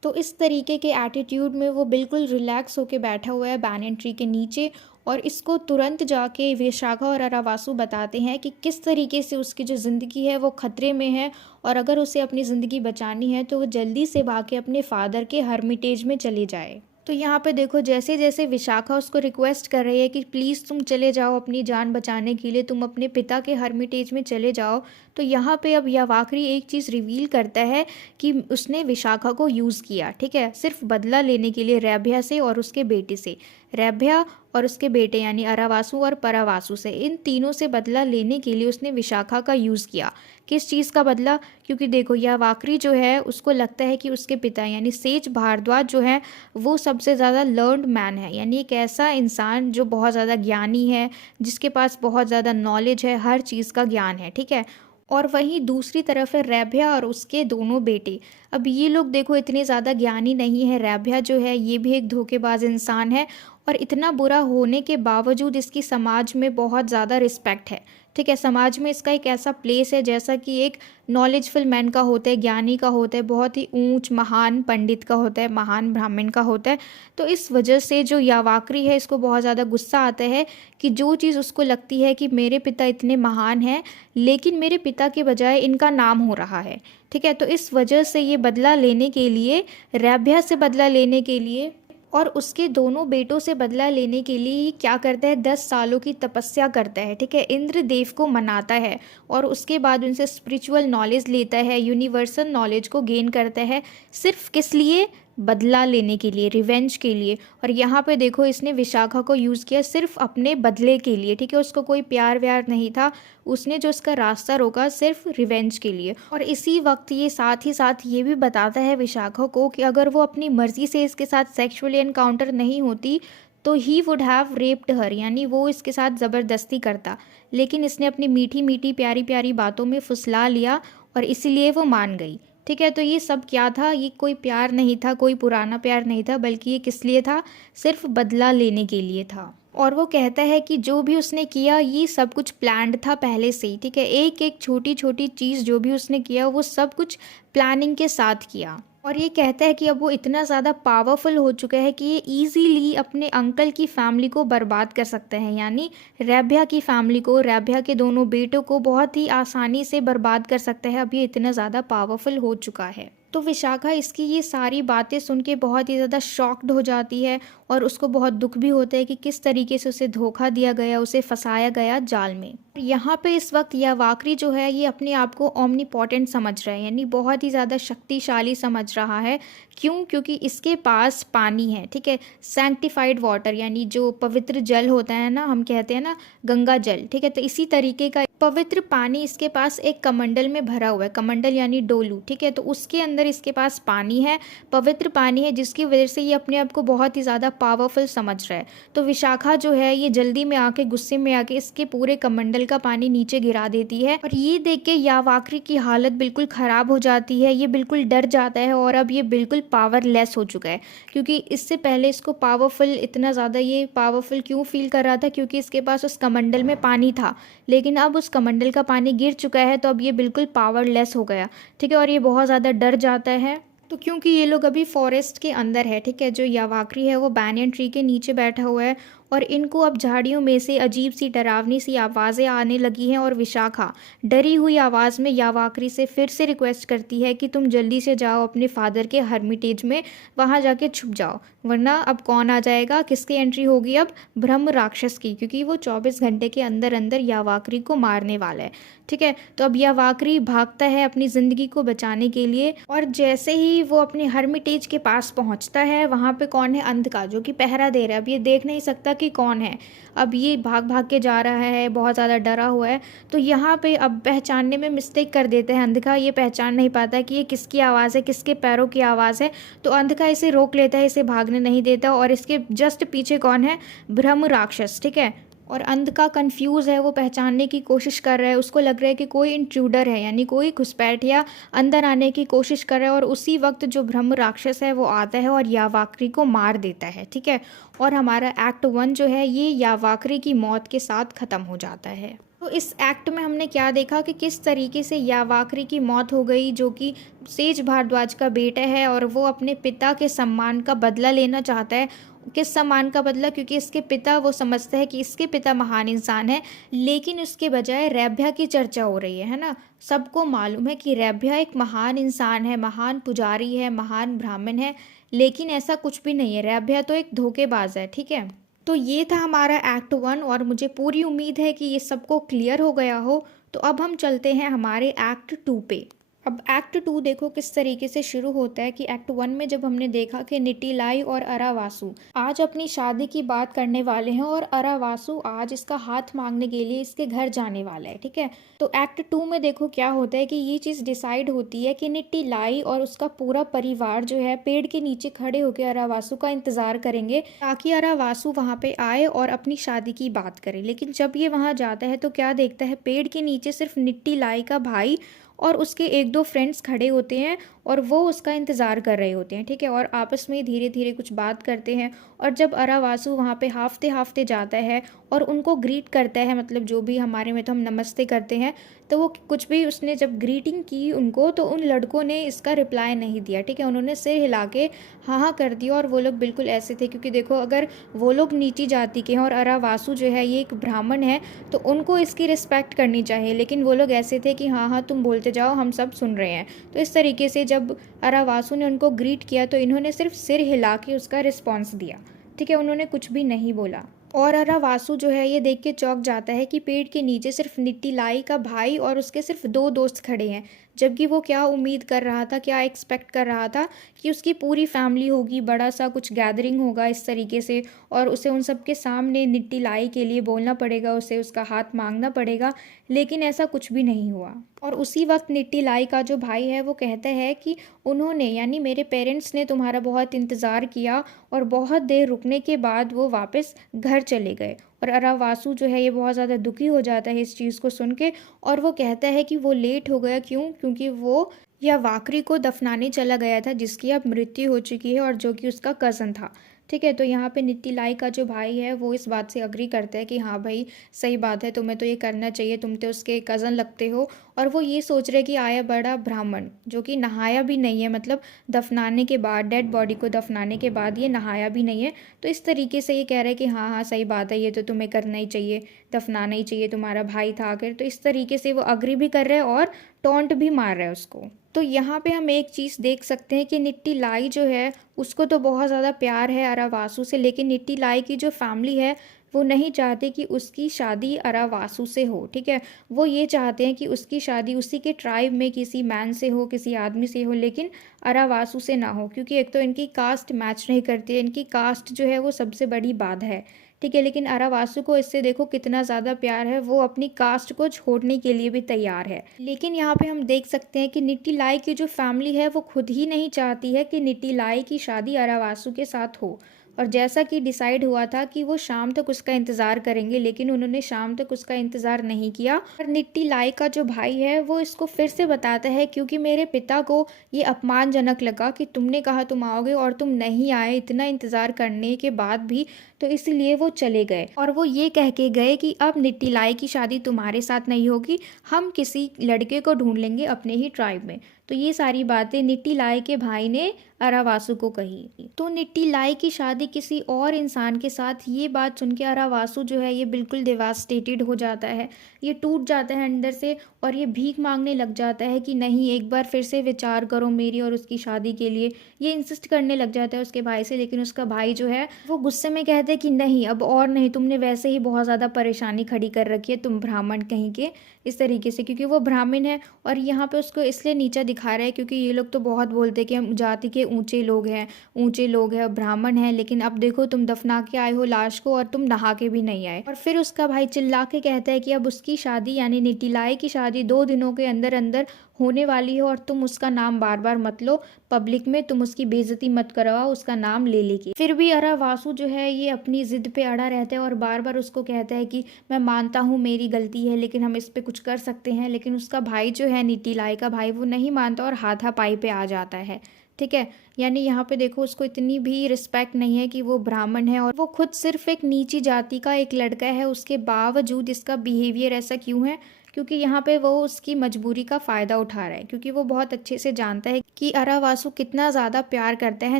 तो इस तरीके के एटीट्यूड में वो बिल्कुल रिलैक्स होके बैठा हुआ है बैनियन ट्री के नीचे, और इसको तुरंत जाके विशाखा और अरावासु बताते हैं कि किस तरीके से उसकी जो ज़िंदगी है वो खतरे में है, और अगर उसे अपनी ज़िंदगी बचानी है तो वो जल्दी से भाग के अपने फादर के हर्मिटेज में चले जाए। तो यहाँ पे देखो जैसे जैसे विशाखा उसको रिक्वेस्ट कर रही है कि प्लीज़ तुम चले जाओ, अपनी जान बचाने के लिए तुम अपने पिता के हर्मिटेज में चले जाओ, तो यहाँ पे अब यावाकरी एक चीज़ रिवील करता है कि उसने विशाखा को यूज़ किया, ठीक है, सिर्फ बदला लेने के लिए रैभ्या से और उसके बेटे से, रैभ्या और उसके बेटे यानी अरावासु और परावासु से, इन तीनों से बदला लेने के लिए उसने विशाखा का यूज़ किया। किस चीज़ का बदला, क्योंकि देखो यावाकरी जो है उसको लगता है कि उसके पिता यानी सेज भारद्वाज जो है वो सबसे ज़्यादा लर्नड मैन है, यानी एक ऐसा इंसान जो बहुत ज़्यादा ज्ञानी है, जिसके पास बहुत ज़्यादा नॉलेज है, हर चीज़ का ज्ञान है, ठीक है। और वहीं दूसरी तरफ है रैभ्या और उसके दोनों बेटे। अब ये लोग देखो इतने ज़्यादा ज्ञानी नहीं है, रैभ्या जो है ये भी एक धोखेबाज इंसान है, और इतना बुरा होने के बावजूद इसकी समाज में बहुत ज़्यादा रिस्पेक्ट है। ठीक है, समाज में इसका एक ऐसा प्लेस है जैसा कि एक नॉलेजफुल मैन का होता है, ज्ञानी का होता है, बहुत ही ऊंच महान पंडित का होता है, महान ब्राह्मण का होता है। तो इस वजह से जो यावाकरी है इसको बहुत ज़्यादा गुस्सा आता है कि जो चीज़ उसको लगती है कि मेरे पिता इतने महान हैं लेकिन मेरे पिता के बजाय इनका नाम हो रहा है। ठीक है, तो इस वजह से ये बदला लेने के लिए, रैभ्या से बदला लेने के लिए और उसके दोनों बेटों से बदला लेने के लिए क्या करता है, 10 सालों की तपस्या करता है। ठीक है, इंद्रदेव को मनाता है और उसके बाद उनसे स्पिरिचुअल नॉलेज लेता है, यूनिवर्सल नॉलेज को गेन करता है। सिर्फ किस लिए? बदला लेने के लिए, रिवेंज के लिए। और यहाँ पे देखो इसने विशाखा को यूज़ किया सिर्फ अपने बदले के लिए। ठीक है, उसको कोई प्यार व्यार नहीं था, उसने जो उसका रास्ता रोका सिर्फ रिवेंज के लिए। और इसी वक्त ये साथ ही साथ ये भी बताता है विशाखा को कि अगर वो अपनी मर्जी से इसके साथ सेक्सुअली एनकाउंटर नहीं होती तो ही वुड हैव रेप्ड हर, यानी वो इसके साथ ज़बरदस्ती करता, लेकिन इसने अपनी मीठी मीठी प्यारी प्यारी बातों में फुसला लिया और इसीलिए वो मान गई। ठीक है, तो ये सब क्या था? ये कोई प्यार नहीं था, कोई पुराना प्यार नहीं था, बल्कि ये किस लिए था? सिर्फ बदला लेने के लिए था। और वो कहता है कि जो भी उसने किया ये सब कुछ प्लान्ड था पहले से ही। ठीक है, एक एक छोटी छोटी चीज़ जो भी उसने किया वो सब कुछ प्लानिंग के साथ किया। और ये कहता है कि अब वो इतना ज़्यादा पावरफुल हो चुका है कि ये इजीली अपने अंकल की फैमिली को बर्बाद कर सकते हैं, यानी रैभ्या की फैमिली को, रैभ्या के दोनों बेटों को बहुत ही आसानी से बर्बाद कर सकते हैं। अब ये इतना ज़्यादा पावरफुल हो चुका है। तो विशाखा इसकी ये सारी बातें सुन के बहुत ही ज़्यादा शॉक्ड हो जाती है और उसको बहुत दुख भी होता है कि किस तरीके से उसे धोखा दिया गया, उसे फंसाया गया जाल में। यहाँ पे इस वक्त यावाकरी जो है ये अपने आप को ओमनीपोटेंट समझ रहा है, यानी बहुत ही ज़्यादा शक्तिशाली समझ रहा है। क्यों? क्योंकि इसके पास पानी है। ठीक है, सैंक्टिफाइड वाटर, यानी जो पवित्र जल होता है ना, हम कहते हैं ना गंगा जल। ठीक है, तो इसी तरीके का पवित्र पानी इसके पास एक कमंडल में भरा हुआ है। कमंडल यानी डोलू। ठीक है, तो उसके अंदर इसके पास पानी है, पवित्र पानी है, जिसकी वजह से ये अपने आप को बहुत ही ज़्यादा पावरफुल समझ रहा है। तो विशाखा जो है ये जल्दी में आके, गुस्से में आके इसके पूरे कमंडल का पानी नीचे गिरा देती है। और ये देख के यावाकरी की हालत बिल्कुल ख़राब हो जाती है, ये बिल्कुल डर जाता है और अब ये बिल्कुल पावरलेस हो चुका है। क्योंकि इससे पहले इसको पावरफुल, इतना ज़्यादा ये पावरफुल क्यों फील कर रहा था? क्योंकि इसके पास उस कमंडल में पानी था, लेकिन अब उस कमंडल का पानी गिर चुका है तो अब ये बिल्कुल पावरलेस हो गया। ठीक है, और ये बहुत ज़्यादा डर जाता है। तो क्योंकि ये लोग अभी फॉरेस्ट के अंदर है, ठीक है, जो यावाकरी है वो बैनियन ट्री के नीचे बैठा हुआ है और इनको अब झाड़ियों में से अजीब सी डरावनी सी आवाज़ें आने लगी हैं। और विशाखा डरी हुई आवाज़ में यावाकरी से फिर से रिक्वेस्ट करती है कि तुम जल्दी से जाओ अपने फादर के हर्मिटेज में, वहाँ जाके छुप जाओ, वरना अब कौन आ जाएगा, किसकी एंट्री होगी अब? ब्रह्म राक्षस की, क्योंकि वो 24 घंटे के अंदर अंदर यावाकरी को मारने वाला है। ठीक है, तो अब यावाकरी भागता है अपनी ज़िंदगी को बचाने के लिए और जैसे ही वो अपने हर्मिटेज के पास पहुंचता है वहाँ पे कौन है? अंधका, जो कि पहरा दे रहा है। अब ये देख नहीं सकता कि कौन है, अब ये भाग भाग के जा रहा है, बहुत ज़्यादा डरा हुआ है। तो यहाँ पे अब पहचानने में मिस्टेक कर देते हैं अंधका, ये पहचान नहीं पाता कि ये किसकी आवाज़ है, किसके पैरों की आवाज़ है। तो अंधका इसे रोक लेता है, इसे भागने नहीं देता और इसके जस्ट पीछे कौन है? ब्रह्म राक्षस। ठीक है, और अंधका कंफ्यूज है, वो पहचानने की कोशिश कर रहा है, उसको लग रहा है कि कोई इंट्रूडर है, यानी कोई घुसपैठिया अंदर आने की कोशिश कर रहा है। और उसी वक्त जो ब्रह्म राक्षस है वो आता है और यावाकरी को मार देता है। ठीक है, और हमारा एक्ट 1 जो है ये यावाकरी की मौत के साथ ख़त्म हो जाता है। तो इस एक्ट में हमने क्या देखा कि किस तरीके से यावाकरी की मौत हो गई, जो कि सेज भारद्वाज का बेटा है और वो अपने पिता के सम्मान का बदला लेना चाहता है। किस सम्मान का बदला? क्योंकि इसके पिता, वो समझते हैं कि इसके पिता महान इंसान है, लेकिन उसके बजाय रैभ्या की चर्चा हो रही है ना। सबको मालूम है कि रैभ्या एक महान इंसान है, महान पुजारी है, महान ब्राह्मण है, लेकिन ऐसा कुछ भी नहीं है, रैभ्या तो एक धोखेबाज है। ठीक है, तो ये था हमारा एक्ट 1 और मुझे पूरी उम्मीद है कि ये सबको क्लियर हो गया हो। तो अब हम चलते हैं हमारे एक्ट 2 पे। अब एक्ट 2 देखो किस तरीके से शुरू होता है कि एक्ट 1 में जब हमने देखा कि निटिलाई और अरावासु आज अपनी शादी की बात करने वाले हैं और अरावासु आज इसका हाथ मांगने के लिए इसके घर जाने वाला है। ठीक है, तो एक्ट 2 में देखो क्या होता है कि ये चीज़ डिसाइड होती है कि निटिलाई और उसका पूरा परिवार जो है पेड़ के नीचे खड़े होकर अरावासु का इंतजार करेंगे ताकि अरावासु वहाँ पे आए और अपनी शादी की बात करे। लेकिन जब ये वहाँ जाता है तो क्या देखता है, पेड़ के नीचे सिर्फ निटिलाई का भाई और उसके 1-2 फ्रेंड्स खड़े होते हैं और वो उसका इंतज़ार कर रहे होते हैं, ठीक है। और आपस में धीरे धीरे कुछ बात करते हैं, और जब अरावासु वहाँ पे हाफते हाफते जाता है और उनको ग्रीट करता है, मतलब जो भी हमारे में तो हम नमस्ते करते हैं, तो वो कुछ भी उसने जब ग्रीटिंग की उनको, तो उन लड़कों ने इसका रिप्लाई नहीं दिया, ठीक है। उन्होंने सिर हिला के हाँ हाँ कर दिया, और वो लोग बिल्कुल ऐसे थे, क्योंकि देखो अगर वो लोग नीची जाति के हैं और अरावासु जो है ये एक ब्राह्मण है, तो उनको इसकी रिस्पेक्ट करनी चाहिए, लेकिन वो लोग ऐसे थे कि हाँ हाँ तुम बोलते जाओ, हम सब सुन रहे हैं। तो इस तरीके से जब अरावासु ने उनको ग्रीट किया, तो इन्होंने सिर्फ सिर हिला के उसका रिस्पॉन्स दिया, ठीक है। उन्होंने कुछ भी नहीं बोला। और अरावासु जो है ये देख के चौंक जाता है कि पेड़ के नीचे सिर्फ निट्टीलाई का भाई और उसके सिर्फ 2 दोस्त खड़े हैं, जबकि वो क्या उम्मीद कर रहा था, क्या एक्सपेक्ट कर रहा था कि उसकी पूरी फैमिली होगी, बड़ा सा कुछ गैदरिंग होगा इस तरीके से, और उसे उन सब के सामने निट्टीलाई के लिए बोलना पड़ेगा, उसे उसका हाथ मांगना पड़ेगा, लेकिन ऐसा कुछ भी नहीं हुआ। और उसी वक्त निट्टीलाई का जो भाई है वो कहता है कि उन्होंने, यानी मेरे पेरेंट्स ने तुम्हारा बहुत इंतज़ार किया, और बहुत देर रुकने के बाद वो वापस घर चले गए। और अरावासु जो है ये बहुत ज़्यादा दुखी हो जाता है इस चीज़ को सुन के, और वो कहता है कि वो लेट हो गया, क्यों, क्योंकि वो या वाकरी को दफनाने चला गया था, जिसकी अब मृत्यु हो चुकी है, और जो कि उसका कज़न था, ठीक है। तो यहाँ पे निट्टीलाई का जो भाई है वो इस बात से अग्री करता है कि हाँ भाई सही बात है, तुम्हें तो ये करना चाहिए, तुम तो उसके कज़न लगते हो। और वो ये सोच रहे कि आया बड़ा ब्राह्मण जो कि नहाया भी नहीं है, मतलब दफनाने के बाद, डेड बॉडी को दफनाने के बाद ये नहाया भी नहीं है, तो इस तरीके से ये कह रहे हैं कि हाँ हाँ सही बात है, ये तो तुम्हें करना ही चाहिए, दफनाना ही चाहिए, तुम्हारा भाई था आखिर। तो इस तरीके से वो अग्री भी कर रहे हैं और टॉन्ट भी मार रहे हैं उसको। तो यहाँ पे हम एक चीज़ देख सकते हैं कि निट्टीलाई जो है उसको तो बहुत ज़्यादा प्यार है अरावासु से, लेकिन निट्टीलाई की जो फैमिली है वो नहीं चाहते कि उसकी शादी अरावासु से हो, ठीक है। वो ये चाहते हैं कि उसकी शादी उसी के ट्राइब में किसी मैन से हो, किसी आदमी से हो, लेकिन अरावासु से ना हो, क्योंकि एक तो इनकी कास्ट मैच नहीं करती है, इनकी कास्ट जो है वो सबसे बड़ी बाधा है, ठीक है। लेकिन अरावासु को इससे देखो कितना ज़्यादा प्यार है, वो अपनी कास्ट को छोड़ने के लिए भी तैयार है। लेकिन यहाँ पे हम देख सकते हैं कि निट्टीलाई की जो फैमिली है वो खुद ही नहीं चाहती है कि निट्टीलाई की शादी अरावासु के साथ हो। और जैसा कि डिसाइड हुआ था कि वो शाम तक उसका इंतज़ार करेंगे, लेकिन उन्होंने शाम तक उसका इंतज़ार नहीं किया। और निट्टीलाई का जो भाई है वो इसको फिर से बताता है, क्योंकि मेरे पिता को ये अपमानजनक लगा कि तुमने कहा तुम आओगे और तुम नहीं आए, इतना इंतज़ार करने के बाद भी, तो इसलिए वो चले गए। और वो ये कह के गए कि अब निट्टीलाई की शादी तुम्हारे साथ नहीं होगी, हम किसी लड़के को ढूंढ लेंगे अपने ही ट्राइब में। तो ये सारी बातें निट्टीलाई के भाई ने अरावासु को कही। तो निट्टीलाई की शादी किसी और इंसान के साथ, ये बात सुन के अरावासु जो है ये बिल्कुल डिवास्टेटेड हो जाता है, ये टूट जाता है अंदर से, और ये भीख मांगने लग जाता है कि नहीं, एक बार फिर से विचार करो मेरी और उसकी शादी के लिए। ये इंसिस्ट करने लग जाता है उसके भाई से, लेकिन उसका भाई जो है वो गुस्से में कहते हैं कि नहीं, अब और नहीं, तुमने वैसे ही बहुत ज़्यादा परेशानी खड़ी कर रखी है, तुम ब्राह्मण कहीं के, इस तरीके से, क्योंकि वो ब्राह्मण है। और यहाँ पे उसको इसलिए नीचा दिखा रहा है क्योंकि ये लोग तो बहुत बोलते हैं कि हम जाति के ऊंचे लोग हैं, ब्राह्मण हैं, लेकिन अब देखो तुम दफना के आए हो लाश को और तुम नहा के भी नहीं आए। और फिर उसका भाई चिल्ला के कहता है कि अब उसकी शादी, यानी निट्टीलाई की शादी 2 दिनों के अंदर अंदर होने वाली है, और तुम उसका नाम बार बार मत लो पब्लिक में, तुम उसकी बेइज्जती मत करवाओ उसका नाम ले लेके। फिर भी अरावासु जो है ये अपनी जिद पे अड़ा रहता है और बार बार उसको कहता है कि मैं मानता हूँ मेरी गलती है, लेकिन हम इस पे कुछ कर सकते हैं। लेकिन उसका भाई जो है निट्टीलाई का भाई, वो नहीं मानता और हाथापाई पे आ जाता है, ठीक है। यानी यहाँ पे देखो उसको इतनी भी रिस्पेक्ट नहीं है कि वो ब्राह्मण है और वो खुद सिर्फ एक नीची जाति का एक लड़का है, उसके बावजूद इसका बिहेवियर ऐसा क्यों है, क्योंकि यहाँ पे वो उसकी मजबूरी का फ़ायदा उठा रहा है, क्योंकि वो बहुत अच्छे से जानता है कि अरावासु कितना ज़्यादा प्यार करता है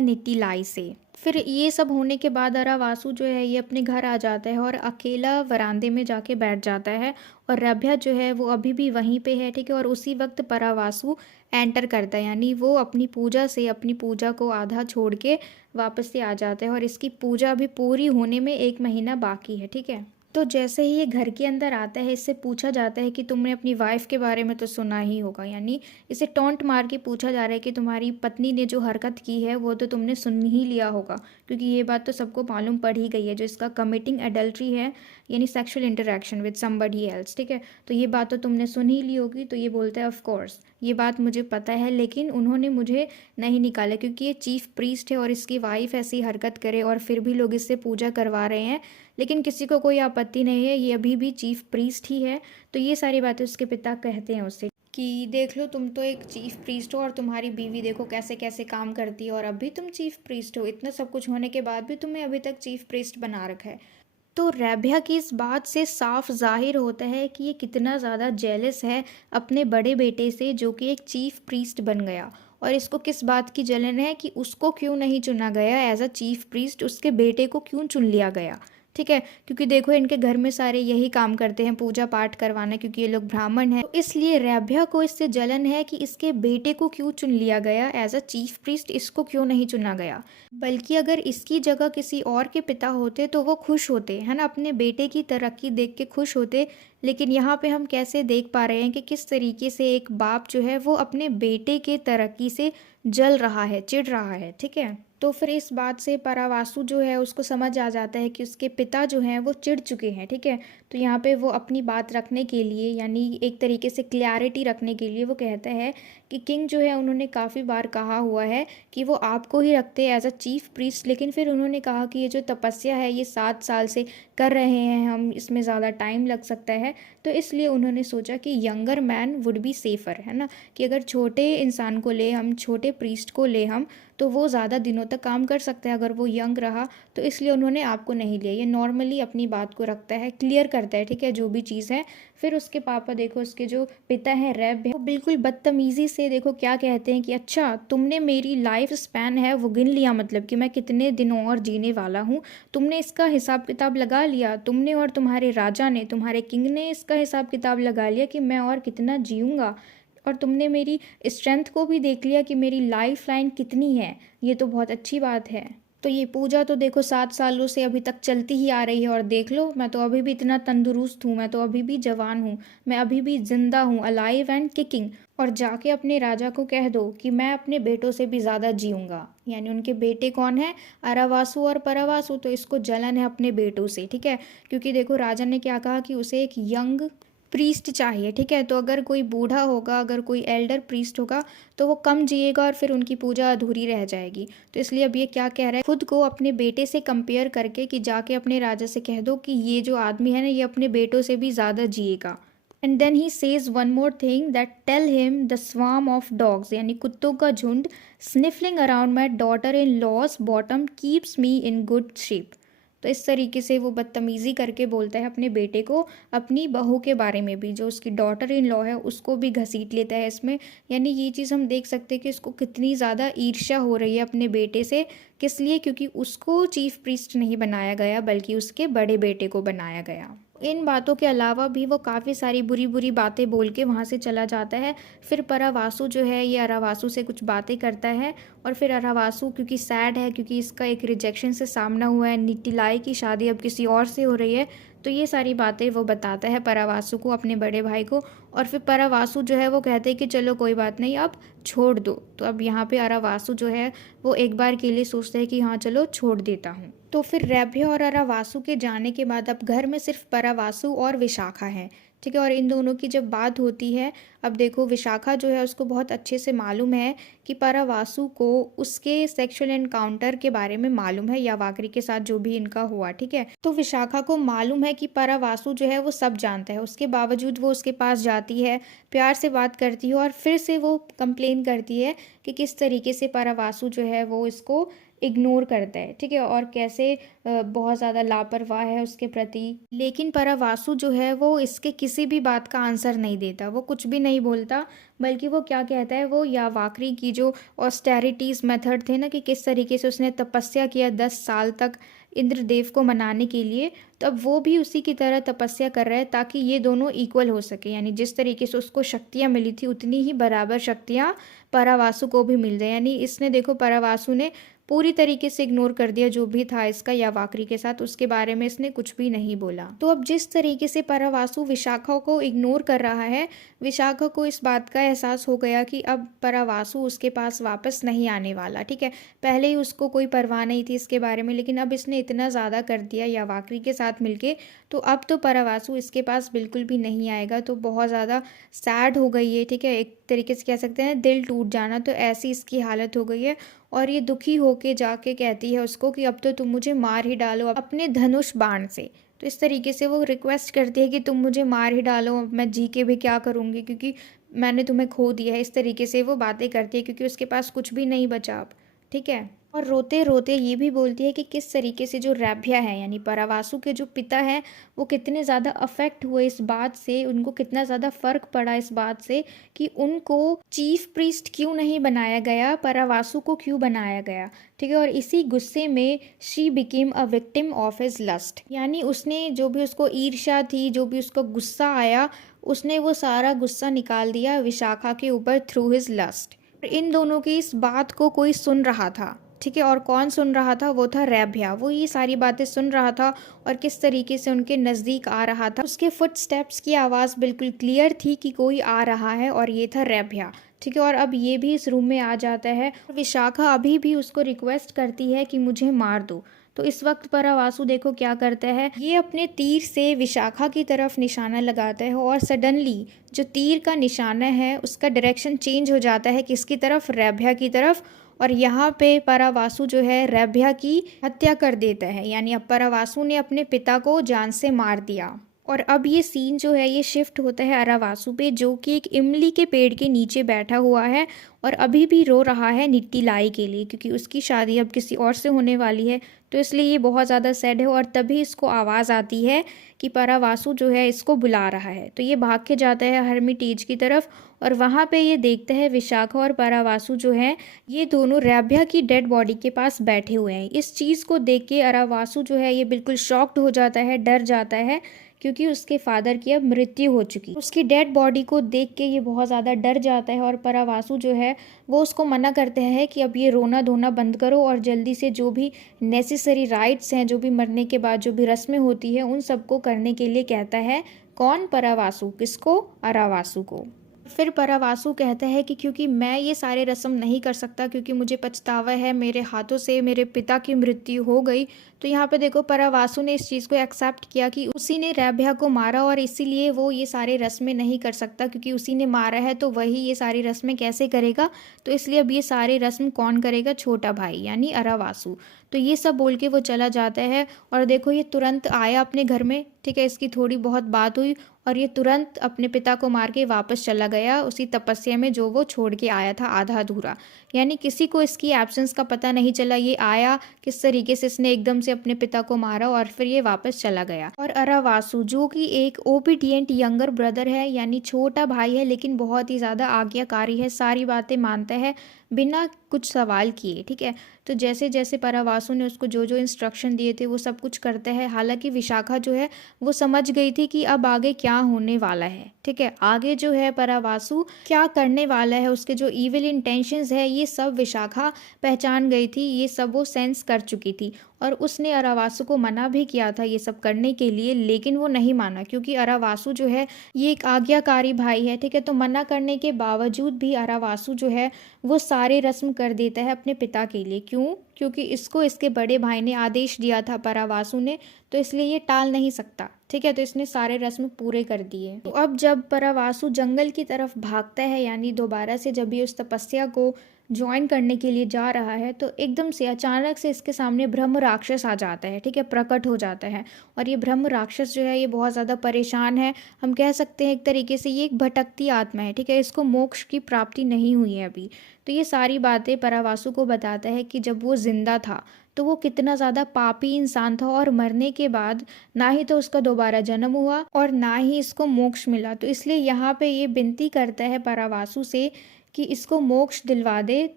निट्टीलाई से। फिर ये सब होने के बाद अरावासु जो है ये अपने घर आ जाता है और अकेला वरांदे में जाके बैठ जाता है, और रभ्या जो है वो अभी भी वहीं पे है, ठीक है। और उसी वक्त परावासु एंटर करता है, यानी वो अपनी पूजा से, अपनी पूजा को आधा छोड़ के वापस से आ जाता है, और इसकी पूजा अभी पूरी होने में 1 महीना बाकी है, ठीक है। तो जैसे ही ये घर के अंदर आता है, इससे पूछा जाता है कि तुमने अपनी वाइफ के बारे में तो सुना ही होगा, यानी इसे टॉन्ट मार के पूछा जा रहा है कि तुम्हारी पत्नी ने जो हरकत की है वो तो तुमने सुन ही लिया होगा, क्योंकि ये बात तो सबको मालूम पड़ ही गई है, जो इसका कमिटिंग एडल्ट्री है, यानी sexual interaction with somebody else, ठीक है। तो ये बात तो तुमने सुन ही ली होगी। तो ये बोलता है ऑफ कोर्स ये बात मुझे पता है, लेकिन उन्होंने मुझे नहीं निकाला, क्योंकि ये चीफ प्रीस्ट है और इसकी वाइफ ऐसी हरकत करे और फिर भी लोग इससे पूजा करवा रहे हैं, लेकिन किसी को कोई आपत्ति नहीं है, ये अभी भी चीफ प्रीस्ट ही है। तो ये सारी बातें उसके पिता कहते हैं उससे। कि देख लो तुम तो एक चीफ प्रीस्ट हो और तुम्हारी बीवी देखो कैसे कैसे काम करती है और अभी तुम चीफ प्रीस्ट हो, इतना सब कुछ होने के बाद भी तुम्हें अभी तक चीफ प्रीस्ट बना रखा है। तो रेबिया की इस बात से साफ जाहिर होता है कि ये कितना ज़्यादा जेलस है अपने बड़े बेटे से जो कि एक चीफ प्रीस्ट बन गया। और इसको किस बात की जलन है कि उसको क्यों नहीं चुना गया एज अ चीफ प्रीस्ट, उसके बेटे को क्यों चुन लिया गया। ठीक है, क्योंकि देखो इनके घर में सारे यही काम करते हैं, पूजा पाठ करवाना, क्योंकि ये लोग ब्राह्मण हैं। तो इसलिए रेबिया को इससे जलन है कि इसके बेटे को क्यों चुन लिया गया एज अ चीफ प्रीस्ट, इसको क्यों नहीं चुना गया। बल्कि अगर इसकी जगह किसी और के पिता होते तो वो खुश होते, है ना, अपने बेटे की तरक्की देख के खुश होते। लेकिन यहाँ पे हम कैसे देख पा रहे हैं कि किस तरीके से एक बाप जो है वो अपने बेटे के तरक्की से जल रहा है, चिढ़ रहा है। ठीक है, तो फिर इस बात से परावासु जो है उसको समझ आ जाता है कि उसके पिता जो हैं वो चिढ़ चुके हैं। ठीक है, तो यहाँ पे वो अपनी बात रखने के लिए, यानी एक तरीके से क्लैरिटी रखने के लिए वो कहता है कि किंग जो है उन्होंने काफ़ी बार कहा हुआ है कि वो आपको ही रखते हैं एज अ चीफ प्रीस्ट, लेकिन फिर उन्होंने कहा कि ये जो तपस्या है ये 7 साल से कर रहे हैं हम, इसमें ज़्यादा टाइम लग सकता है। तो इसलिए उन्होंने सोचा कि younger man would be safer, है ना, कि अगर छोटे इंसान को ले हम, छोटे प्रीस्ट को ले हम, तो वो ज़्यादा दिनों तक काम कर सकता है अगर वो यंग रहा। तो इसलिए उन्होंने आपको नहीं लिया। ये नॉर्मली अपनी बात को रखता है, क्लियर करता है, ठीक है, जो भी चीज़ है। फिर उसके पापा देखो, उसके जो पिता हैं रेब है, वो बिल्कुल बदतमीज़ी से देखो क्या कहते हैं कि अच्छा तुमने मेरी लाइफ स्पैन है वो गिन लिया, मतलब कि मैं कितने दिनों और जीने वाला हूँ, तुमने इसका हिसाब किताब लगा लिया, तुमने और तुम्हारे राजा ने, तुम्हारे किंग ने इसका हिसाब किताब लगा लिया कि मैं और कितना जीऊँगा। और तुमने मेरी स्ट्रेंथ को भी देख लिया कि मेरी लाइफ लाइन कितनी है। ये तो बहुत अच्छी बात है। तो ये पूजा तो देखो 7 सालों से अभी तक चलती ही आ रही है और देख लो मैं तो अभी भी इतना तंदुरुस्त हूँ, मैं तो अभी भी जवान हूँ, मैं अभी भी जिंदा हूँ, अलाइव एंड किकिंग। और जाके अपने राजा को कह दो कि मैं अपने बेटों से भी ज़्यादा जीऊँगा। यानी उनके बेटे कौन है, अरावासु और परावासु। तो इसको जलन है अपने बेटों से। ठीक है, क्योंकि देखो राजा ने क्या कहा कि उसे एक यंग प्रीस्ट चाहिए। ठीक है, तो अगर कोई बूढ़ा होगा, अगर कोई एल्डर प्रीस्ट होगा तो वो कम जिएगा और फिर उनकी पूजा अधूरी रह जाएगी। तो इसलिए अब ये क्या कह रहा है, खुद को अपने बेटे से कंपेयर करके कि जाके अपने राजा से कह दो कि ये जो आदमी है ना ये अपने बेटों से भी ज़्यादा जिएगा। And then he says one more thing that tell him the swarm of dogs, यानी कुत्तों का झुंड, sniffling around my daughter in law's bottom keeps me in good shape. तो इस तरीके से वो बदतमीज़ी करके बोलता है अपने बेटे को, अपनी बहू के बारे में भी, जो उसकी डॉटर इन लॉ है उसको भी घसीट लेता है इसमें। यानी ये चीज़ हम देख सकते हैं कि उसको कितनी ज़्यादा ईर्ष्या हो रही है अपने बेटे से। किस लिए, क्योंकि उसको चीफ प्रीस्ट नहीं बनाया गया बल्कि उसके बड़े बेटे को बनाया गया। इन बातों के अलावा भी वो काफ़ी सारी बुरी बुरी बातें बोल के वहाँ से चला जाता है। फिर परावासु जो है ये अरावासु से कुछ बातें करता है और फिर अरावासु क्योंकि सैड है, क्योंकि इसका एक रिजेक्शन से सामना हुआ है, निटिलाई की शादी अब किसी और से हो रही है, तो ये सारी बातें वो बताता है परावासु को, अपने बड़े भाई को। और फिर परावासु जो है वो कहते हैं कि चलो कोई बात नहीं, अब छोड़ दो। तो अब यहाँ पे अरावासु जो है वो एक बार के लिए सोचते हैं कि हाँ चलो छोड़ देता हूँ। तो फिर रेभ्य और अरावासु के जाने के बाद अब घर में सिर्फ परावासु और विशाखा है। ठीक है, और इन दोनों की जब बात होती है, अब देखो विशाखा जो है उसको बहुत अच्छे से मालूम है कि परावासु को उसके सेक्सुअल एनकाउंटर के बारे में मालूम है, या वाकरी के साथ जो भी इनका हुआ। ठीक है, तो विशाखा को मालूम है कि परावासु जो है वो सब जानता है, उसके बावजूद वो उसके पास जाती है, प्यार से बात करती है और फिर से वो कंप्लेन करती है कि किस तरीके से परावासु जो है वो इसको इग्नोर करता है। ठीक है, और कैसे बहुत ज़्यादा लापरवाह है उसके प्रति। लेकिन परावासु जो है वो इसके किसी भी बात का आंसर नहीं देता, वो कुछ भी नहीं बोलता, बल्कि वो क्या कहता है, वो यावाकरी की जो ऑस्टेरिटीज मेथड थे ना, कि किस तरीके से उसने तपस्या किया 10 साल तक इंद्रदेव को मनाने के लिए, तो अब वो भी उसी की तरह तपस्या कर रहा है ताकि ये दोनों इक्वल हो सके। यानी जिस तरीके से उसको शक्तियाँ मिली थी उतनी ही बराबर शक्तियाँ परावासु को भी मिल जाए। यानी इसने देखो परावासु ने पूरी तरीके से इग्नोर कर दिया जो भी था इसका यावाकरी के साथ, उसके बारे में इसने कुछ भी नहीं बोला। तो अब जिस तरीके से परावासु विशाखा को इग्नोर कर रहा है, विशाखा को इस बात का एहसास हो गया कि अब परावासु उसके पास वापस नहीं आने वाला। ठीक है, पहले ही उसको कोई परवाह नहीं थी इसके बारे में, लेकिन अब इसने इतना ज़्यादा कर दिया यावाकरी के साथ मिलके, तो अब तो परावासु इसके पास बिल्कुल भी नहीं आएगा। तो बहुत ज़्यादा सैड हो गई है। ठीक है, एक तरीके से कह सकते हैं दिल टूट जाना, तो ऐसी इसकी हालत हो गई है। और ये दुखी होके जाके कहती है उसको कि अब तो तुम मुझे मार ही डालो अपने धनुष बाण से। तो इस तरीके से वो रिक्वेस्ट करती है कि तुम मुझे मार ही डालो, अब मैं जी के भी क्या करूँगी, क्योंकि मैंने तुम्हें खो दिया है, इस तरीके से वो बातें करती है क्योंकि उसके पास कुछ भी नहीं बचा अब, ठीक है। और रोते रोते ये भी बोलती है कि किस तरीके से जो रैभ्या है यानी परावासु के जो पिता हैं वो कितने ज़्यादा अफेक्ट हुए इस बात से, उनको कितना ज़्यादा फर्क पड़ा इस बात से कि उनको चीफ प्रीस्ट क्यों नहीं बनाया गया, परावासु को क्यों बनाया गया, ठीक है। और इसी गुस्से में she became a victim of his lust, यानी उसने जो भी उसको ईर्ष्या थी, जो भी उसको गुस्सा आया, उसने वो सारा गुस्सा निकाल दिया विशाखा के ऊपर थ्रू हिज लस्ट। इन दोनों की इस बात को कोई सुन रहा था, ठीक है। और कौन सुन रहा था? वो था रैभ्या। वो ये सारी बातें सुन रहा था और किस तरीके से उनके नज़दीक आ रहा था। उसके फुटस्टेप्स की आवाज़ बिल्कुल क्लियर थी कि कोई आ रहा है और ये था रैभ्या, ठीक है। और अब ये भी इस रूम में आ जाता है। विशाखा अभी भी उसको रिक्वेस्ट करती है कि मुझे मार दो। तो इस वक्त परावासु देखो क्या करता है, ये अपने तीर से विशाखा की तरफ निशाना लगाता है और सडनली जो तीर का निशाना है उसका डायरेक्शन चेंज हो जाता है, किसकी तरफ? रैभ्या की तरफ। और यहाँ पे परावासु जो है रैभ्या की हत्या कर देता है, यानी अब परावासु ने अपने पिता को जान से मार दिया। और अब ये सीन जो है ये शिफ्ट होता है अरावासु पे, जो कि एक इमली के पेड़ के नीचे बैठा हुआ है और अभी भी रो रहा है निट्टीलाई के लिए, क्योंकि उसकी शादी अब किसी और से होने वाली है। तो इसलिए ये बहुत ज़्यादा सैड है। और तभी इसको आवाज़ आती है कि परावासु जो है इसको बुला रहा है। तो ये भाग के जाता है हर्मिटेज की तरफ और वहाँ पे ये देखता है विशाखा और परावासु जो है ये दोनों रैभ्या की डेड बॉडी के पास बैठे हुए हैं। इस चीज़ को देख के अरावासु जो है ये बिल्कुल शॉक्ड हो जाता है, डर जाता है, क्योंकि उसके फादर की अब मृत्यु हो चुकी। उसकी डेड बॉडी को देख के ये बहुत ज़्यादा डर जाता है और परावासु जो है वो उसको मना करते हैं कि अब ये रोना धोना बंद करो और जल्दी से जो भी नेसेसरी राइट्स हैं, जो भी मरने के बाद जो भी रस्में होती है उन सबको करने के लिए कहता है। कौन? परावासु। किसको? अरावासु को। फिर परावासु कहता है कि क्योंकि मैं ये सारे रस्म नहीं कर सकता, क्योंकि मुझे पछतावा है, मेरे हाथों से मेरे पिता की मृत्यु हो गई। तो यहाँ पे देखो परावासु ने इस चीज़ को एक्सेप्ट किया कि उसी ने रैभ्या को मारा और इसीलिए वो ये सारे रस्में नहीं कर सकता, क्योंकि उसी ने मारा है तो वही ये सारी रस्में कैसे करेगा। तो इसलिए अब ये सारे रस्म कौन करेगा? छोटा भाई यानी अरावासु। तो ये सब बोल के वो चला जाता है और देखो ये तुरंत आया अपने घर में, ठीक है। इसकी थोड़ी बहुत बात हुई और ये तुरंत अपने पिता को मार के वापस चला गया उसी तपस्या में जो वो छोड़ के आया था आधा अधूरा। यानी किसी को इसकी एब्सेंस का पता नहीं चला, ये आया किस तरीके से, इसने एकदम से अपने पिता को मारा और फिर ये वापस चला गया। और अरावासु जो कि एक ओबीडियंट यंगर ब्रदर है, यानी छोटा भाई है, लेकिन बहुत ही ज़्यादा आज्ञाकारी है, सारी बातें मानता है बिना कुछ सवाल किए, ठीक है। तो जैसे जैसे परावासु ने उसको जो जो इंस्ट्रक्शन दिए थे वो सब कुछ करता है। हालांकि विशाखा जो है वो समझ गई थी कि अब आगे क्या होने वाला है, ठीक है। आगे जो है परावासु क्या करने वाला है, उसके जो इविल इंटेंशंस है ये सब विशाखा पहचान गई थी, ये सब वो सेंस कर चुकी थी। और उसने अरावासु को मना भी किया था ये सब करने के लिए, लेकिन वो नहीं माना, क्योंकि अरावासु जो है ये एक आज्ञाकारी भाई है, ठीक है। तो मना करने के बावजूद भी अरावासु जो है वो सारे रस्म कर देता है अपने पिता के लिए। क्यों? क्योंकि इसको इसके बड़े भाई ने आदेश दिया था परावासु ने, तो इसलिए ये टाल नहीं सकता, ठीक है। तो इसने सारे रस्म पूरे कर दिए। तो अब जब परावासु जंगल की तरफ भागता है, यानी दोबारा से जब ये उस तपस्या को ज्वाइन करने के लिए जा रहा है, तो एकदम से अचानक से इसके सामने ब्रह्म राक्षस आ जाता है, ठीक है, प्रकट हो जाता है। और ये ब्रह्म राक्षस जो है ये बहुत ज़्यादा परेशान है, हम कह सकते हैं एक तरीके से ये एक भटकती आत्मा है, ठीक है। इसको मोक्ष की प्राप्ति नहीं हुई है अभी। तो ये सारी बातें परावासु को बताता है कि जब वो जिंदा था तो वो कितना ज़्यादा पापी इंसान था और मरने के बाद ना ही तो उसका दोबारा जन्म हुआ और ना ही इसको मोक्ष मिला। तो इसलिए यहाँ पे ये विनती करता है परावासु से कि इसको मोक्ष दिलवा दे।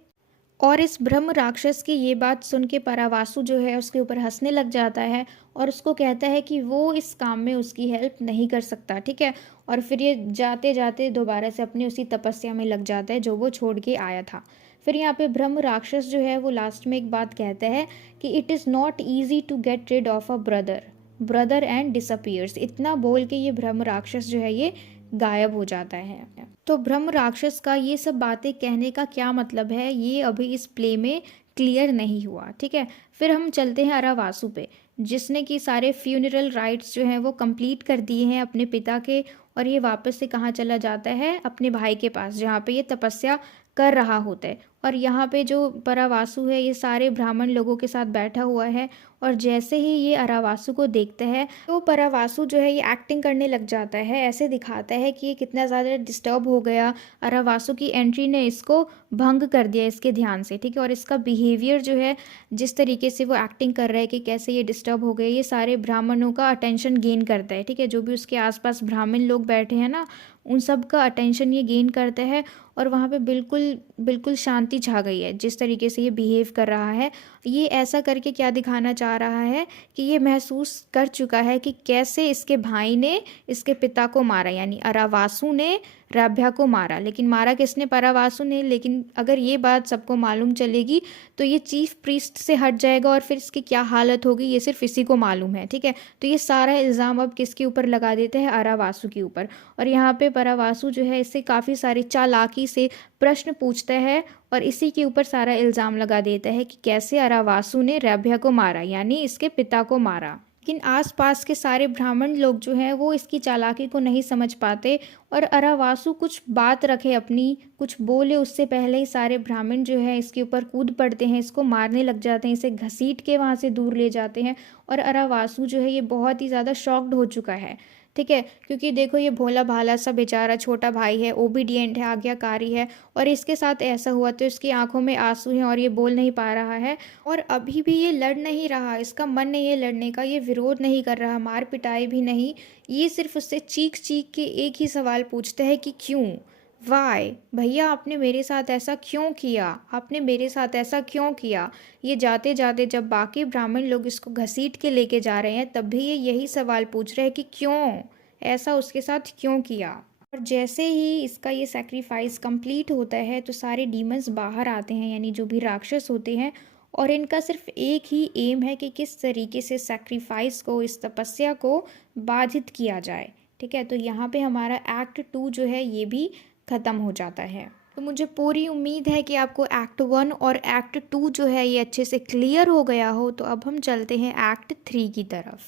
और इस ब्रह्म राक्षस की ये बात सुन के परावासु जो है उसके ऊपर हंसने लग जाता है और उसको कहता है कि वो इस काम में उसकी हेल्प नहीं कर सकता, ठीक है। और फिर ये जाते जाते दोबारा से अपनी उसी तपस्या में लग जाता है जो वो छोड़ के आया था। फिर यहाँ पे ब्रह्म राक्षस जो है वो लास्ट में एक बात कहता है कि it is not easy to get rid of a brother and disappears. इतना बोल के ये ब्रह्म राक्षस जो है ये गायब हो जाता है। तो ब्रह्म राक्षस का ये सब बातें कहने का क्या मतलब है, ये अभी इस प्ले में क्लियर नहीं हुआ, ठीक है। फिर हम चलते हैं अरावासु पे, जिसने कि सारे फ्यूनरल राइट्स जो हैं वो कंप्लीट कर दिए हैं अपने पिता के। और ये वापस से कहाँ चला जाता है? अपने भाई के पास, जहाँ पे ये तपस्या कर रहा होता है। और यहाँ पे जो परावासु है ये सारे ब्राह्मण लोगों के साथ बैठा हुआ है और जैसे ही ये अरावासु को देखता है तो परावासु जो है ये एक्टिंग करने लग जाता है, ऐसे दिखाता है कि ये कितना ज़्यादा डिस्टर्ब हो गया। अरावासु की एंट्री ने इसको भंग कर दिया इसके ध्यान से, ठीक है। और इसका बिहेवियर जो है, जिस तरीके से वो एक्टिंग कर रहा है कि कैसे ये डिस्टर्ब हो गए, ये सारे ब्राह्मणों का अटेंशन गेन करता है, ठीक है। जो भी उसके आसपास ब्राह्मण लोग बैठे हैं ना, उन सब का अटेंशन ये गेन करता है। और वहाँ पे बिल्कुल बिल्कुल शांति छा गई है जिस तरीके से ये बिहेव कर रहा है। ये ऐसा करके क्या दिखाना चाह रहा है कि ये महसूस कर चुका है कि कैसे इसके भाई ने इसके पिता को मारा, यानी अरावासु ने राभ्या को मारा। लेकिन मारा किसने? परावासु ने। लेकिन अगर ये बात सबको मालूम चलेगी तो ये चीफ प्रीस्ट से हट जाएगा और फिर इसकी क्या हालत होगी ये सिर्फ इसी को मालूम है, ठीक है। तो ये सारा इल्ज़ाम अब किसके ऊपर लगा देते हैं? अरावासु के ऊपर। और यहाँ पे परावासु जो है इससे काफ़ी सारी चालाकी से प्रश्न पूछता है और इसी के ऊपर सारा इल्ज़ाम लगा देता है कि कैसे अरावासु ने राभ्या को मारा, यानी इसके पिता को मारा। लेकिन आसपास के सारे ब्राह्मण लोग जो हैं वो इसकी चालाकी को नहीं समझ पाते और अरावासु कुछ बात रखे अपनी, कुछ बोले उससे पहले ही सारे ब्राह्मण जो है इसके ऊपर कूद पड़ते हैं, इसको मारने लग जाते हैं, इसे घसीट के वहाँ से दूर ले जाते हैं। और अरावासु जो है ये बहुत ही ज़्यादा शॉक्ड हो चुका है, ठीक है। क्योंकि देखो ये भोला भाला सा बेचारा छोटा भाई है, ओबीडियंट है, आज्ञाकारी है, और इसके साथ ऐसा हुआ तो इसकी आंखों में आंसू हैं और ये बोल नहीं पा रहा है। और अभी भी ये लड़ नहीं रहा, इसका मन नहीं है लड़ने का, ये विरोध नहीं कर रहा, मार पिटाई भी नहीं। ये सिर्फ उससे चीख चीख के एक ही सवाल पूछता है कि क्यों, वाई, भैया आपने मेरे साथ ऐसा क्यों किया, आपने मेरे साथ ऐसा क्यों किया। ये जाते जाते जब बाकी ब्राह्मण लोग इसको घसीट के लेके जा रहे हैं तब भी ये यही सवाल पूछ रहे हैं कि क्यों, ऐसा उसके साथ क्यों किया। और जैसे ही इसका ये सेक्रीफाइस कंप्लीट होता है तो सारे डीमंस बाहर आते हैं, यानी जो भी राक्षस होते हैं, और इनका सिर्फ एक ही एम है कि किस तरीके से सेक्रीफाइस को, इस तपस्या को बाधित किया जाए, ठीक है। तो यहाँ पे हमारा एक्ट 2 जो है ये भी ख़त्म हो जाता है। तो मुझे पूरी उम्मीद है कि आपको एक्ट 1 और एक्ट 2 जो है ये अच्छे से क्लियर हो गया हो। तो अब हम चलते हैं एक्ट 3 की तरफ।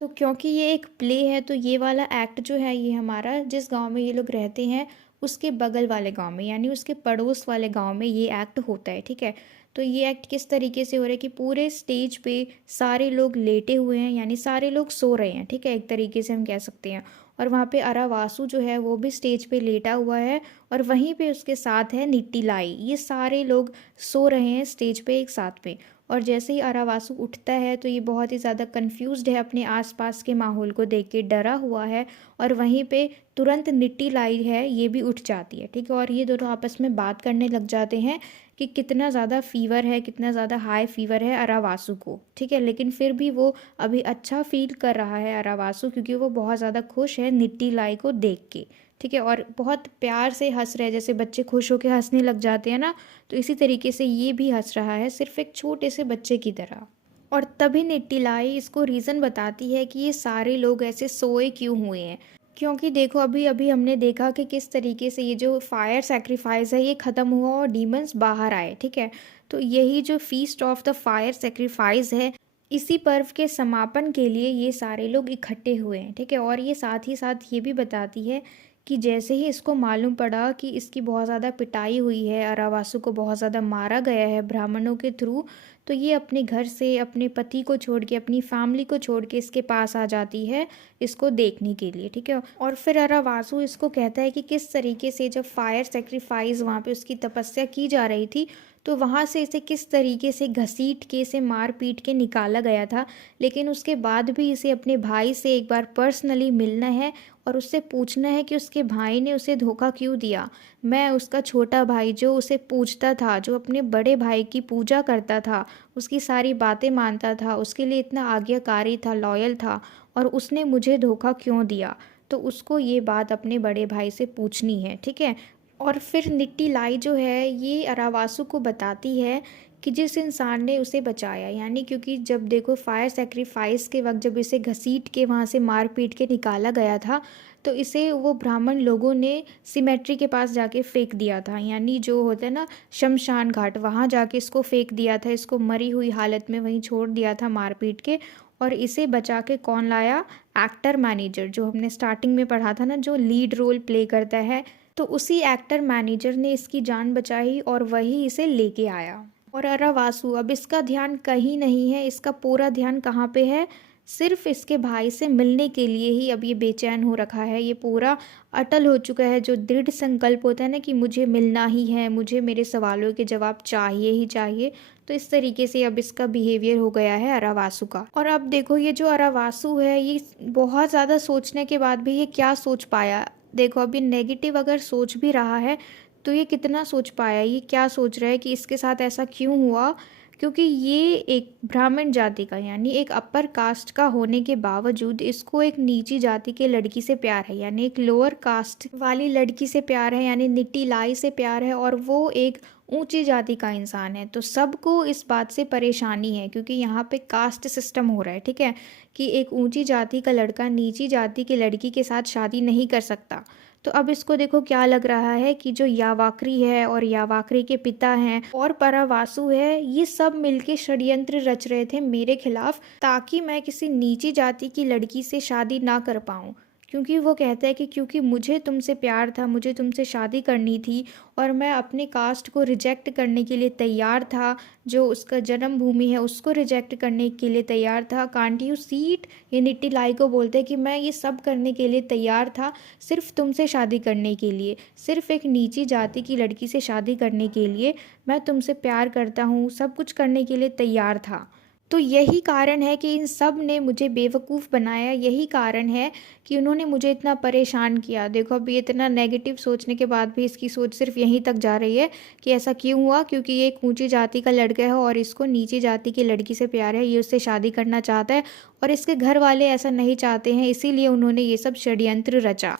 तो क्योंकि ये एक प्ले है तो ये वाला एक्ट जो है ये हमारा, जिस गांव में ये लोग रहते हैं उसके बगल वाले गांव में, यानी उसके पड़ोस वाले गांव में ये एक्ट होता है, ठीक है। तो ये एक्ट किस तरीके से हो रहा है कि पूरे स्टेज पे सारे लोग लेटे हुए हैं, यानी सारे लोग सो रहे हैं, ठीक है, एक तरीके से हम कह सकते हैं। और वहाँ पे अरावासु जो है वो भी स्टेज पे लेटा हुआ है और वहीं पे उसके साथ है निट्टीलाई। ये सारे लोग सो रहे हैं स्टेज पे एक साथ में। और जैसे ही अरावासु उठता है तो ये बहुत ही ज़्यादा कंफ्यूज्ड है, अपने आसपास के माहौल को देख के डरा हुआ है। और वहीं पे तुरंत निट्टीलाई है ये भी उठ जाती है, ठीक है। और ये दोनों आपस में बात करने लग जाते हैं कि कितना ज़्यादा फीवर है, कितना ज़्यादा हाई फीवर है अरावासु को, ठीक है। लेकिन फिर भी वो अभी अच्छा फील कर रहा है अरावासु, क्योंकि वो बहुत ज़्यादा खुश है निट्टीलाई को देख के, ठीक है। और बहुत प्यार से हंस रहे हैं, जैसे बच्चे खुश होकर हंसने लग जाते हैं ना, तो इसी तरीके से ये भी हंस रहा है, सिर्फ एक छोटे से बच्चे की तरह। और तभी निट्टीलाई इसको रीज़न बताती है कि ये सारे लोग ऐसे सोए क्यों हुए हैं। क्योंकि देखो अभी अभी हमने देखा कि किस तरीके से ये जो फायर सेक्रीफाइस है ये ख़त्म हुआ और डीमंस बाहर आए, ठीक है। तो यही जो feast of the fire sacrifice है, इसी पर्व के समापन के लिए ये सारे लोग इकट्ठे हुए हैं, ठीक है। और ये साथ ही साथ ये भी बताती है कि जैसे ही इसको मालूम पड़ा कि इसकी बहुत ज़्यादा पिटाई हुई है, अरावासु को बहुत ज़्यादा मारा गया है ब्राह्मणों के थ्रू, तो ये अपने घर से अपने पति को छोड़ के, अपनी फैमिली को छोड़ के इसके पास आ जाती है इसको देखने के लिए, ठीक है। और फिर अरावासु इसको कहता है कि किस तरीके से जब फायर सेक्रीफाइस वहाँ पे उसकी तपस्या की जा रही थी तो वहाँ से इसे किस तरीके से घसीट के, इसे मार पीट के निकाला गया था। लेकिन उसके बाद भी इसे अपने भाई से एक बार पर्सनली मिलना है और उससे पूछना है कि उसके भाई ने उसे धोखा क्यों दिया। मैं उसका छोटा भाई जो उसे पूछता था, जो अपने बड़े भाई की पूजा करता था, उसकी सारी बातें मानता था, उसके लिए इतना आज्ञाकारी था, लॉयल था, और उसने मुझे धोखा क्यों दिया। तो उसको ये बात अपने बड़े भाई से पूछनी है, ठीक है। और फिर निट्टीलाई जो है ये अरावासु को बताती है कि जिस इंसान ने उसे बचाया, यानी क्योंकि जब देखो फायर सेक्रीफाइस के वक्त जब इसे घसीट के वहाँ से मार पीट के निकाला गया था तो इसे वो ब्राह्मण लोगों ने सिमेट्री के पास जाके फेंक दिया था, यानी जो होता है ना शमशान घाट, वहाँ जाके इसको फेंक दिया था, इसको मरी हुई हालत में वहीं छोड़ दिया था मार पीट के। और इसे बचा के कौन लाया? एक्टर मैनेजर, जो हमने स्टार्टिंग में पढ़ा था ना, जो लीड रोल प्ले करता है, तो उसी एक्टर मैनेजर ने इसकी जान बचाई और वही इसे लेके आया। और अरावासु अब इसका ध्यान कहीं नहीं है, इसका पूरा ध्यान कहाँ पे है, सिर्फ इसके भाई से मिलने के लिए ही अब ये बेचैन हो रखा है। ये पूरा अटल हो चुका है, जो दृढ़ संकल्प होता है ना कि मुझे मिलना ही है, मुझे मेरे सवालों के जवाब चाहिए ही चाहिए। तो इस तरीके से अब इसका बिहेवियर हो गया है अरावासु का। और अब देखो ये जो अरावासु है, ये बहुत ज़्यादा सोचने के बाद भी ये क्या सोच पाया। देखो अब ये नेगेटिव अगर सोच भी रहा है तो ये कितना सोच पाया, ये क्या सोच रहा है कि इसके साथ ऐसा क्यों हुआ। क्योंकि ये एक ब्राह्मण जाति का यानी एक अपर कास्ट का होने के बावजूद इसको एक नीची जाति के लड़की से प्यार है, यानी एक लोअर कास्ट वाली लड़की से प्यार है, यानी निट्टी लाई से प्यार है, और वो एक ऊंची जाति का इंसान है। तो सबको इस बात से परेशानी है क्योंकि यहाँ पे कास्ट सिस्टम हो रहा है, ठीक है, कि एक ऊंची जाति का लड़का नीची जाति की लड़की के साथ शादी नहीं कर सकता। तो अब इसको देखो क्या लग रहा है कि जो यावाक्री है और यावाक्री के पिता हैं और परावासु है, ये सब मिलके षड्यंत्र रच रहे थे मेरे खिलाफ, ताकि मैं किसी नीची जाति की लड़की से शादी ना कर पाऊँ। क्योंकि वो कहता है कि क्योंकि मुझे तुमसे प्यार था, मुझे तुमसे शादी करनी थी, और मैं अपने कास्ट को रिजेक्ट करने के लिए तैयार था, जो उसका जन्मभूमि है उसको रिजेक्ट करने के लिए तैयार था। कांट यू सीट, ये निट्टी लाई को बोलते हैं कि मैं ये सब करने के लिए तैयार था, सिर्फ तुमसे शादी करने के लिए, सिर्फ एक नीची जाति की लड़की से शादी करने के लिए मैं तुमसे प्यार करता हूँ, सब कुछ करने के लिए तैयार था। तो यही कारण है कि इन सब ने मुझे बेवकूफ़ बनाया, यही कारण है कि उन्होंने मुझे इतना परेशान किया। देखो अभी इतना नेगेटिव सोचने के बाद भी इसकी सोच सिर्फ यहीं तक जा रही है कि ऐसा क्यों हुआ, क्योंकि ये एक ऊंची जाति का लड़का है और इसको नीची जाति की लड़की से प्यार है, ये उससे शादी करना चाहता है और इसके घर वाले ऐसा नहीं चाहते हैं, इसीलिए उन्होंने ये सब षड्यंत्र रचा।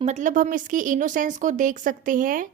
मतलब हम इसकी इनोसेंस को देख सकते हैं।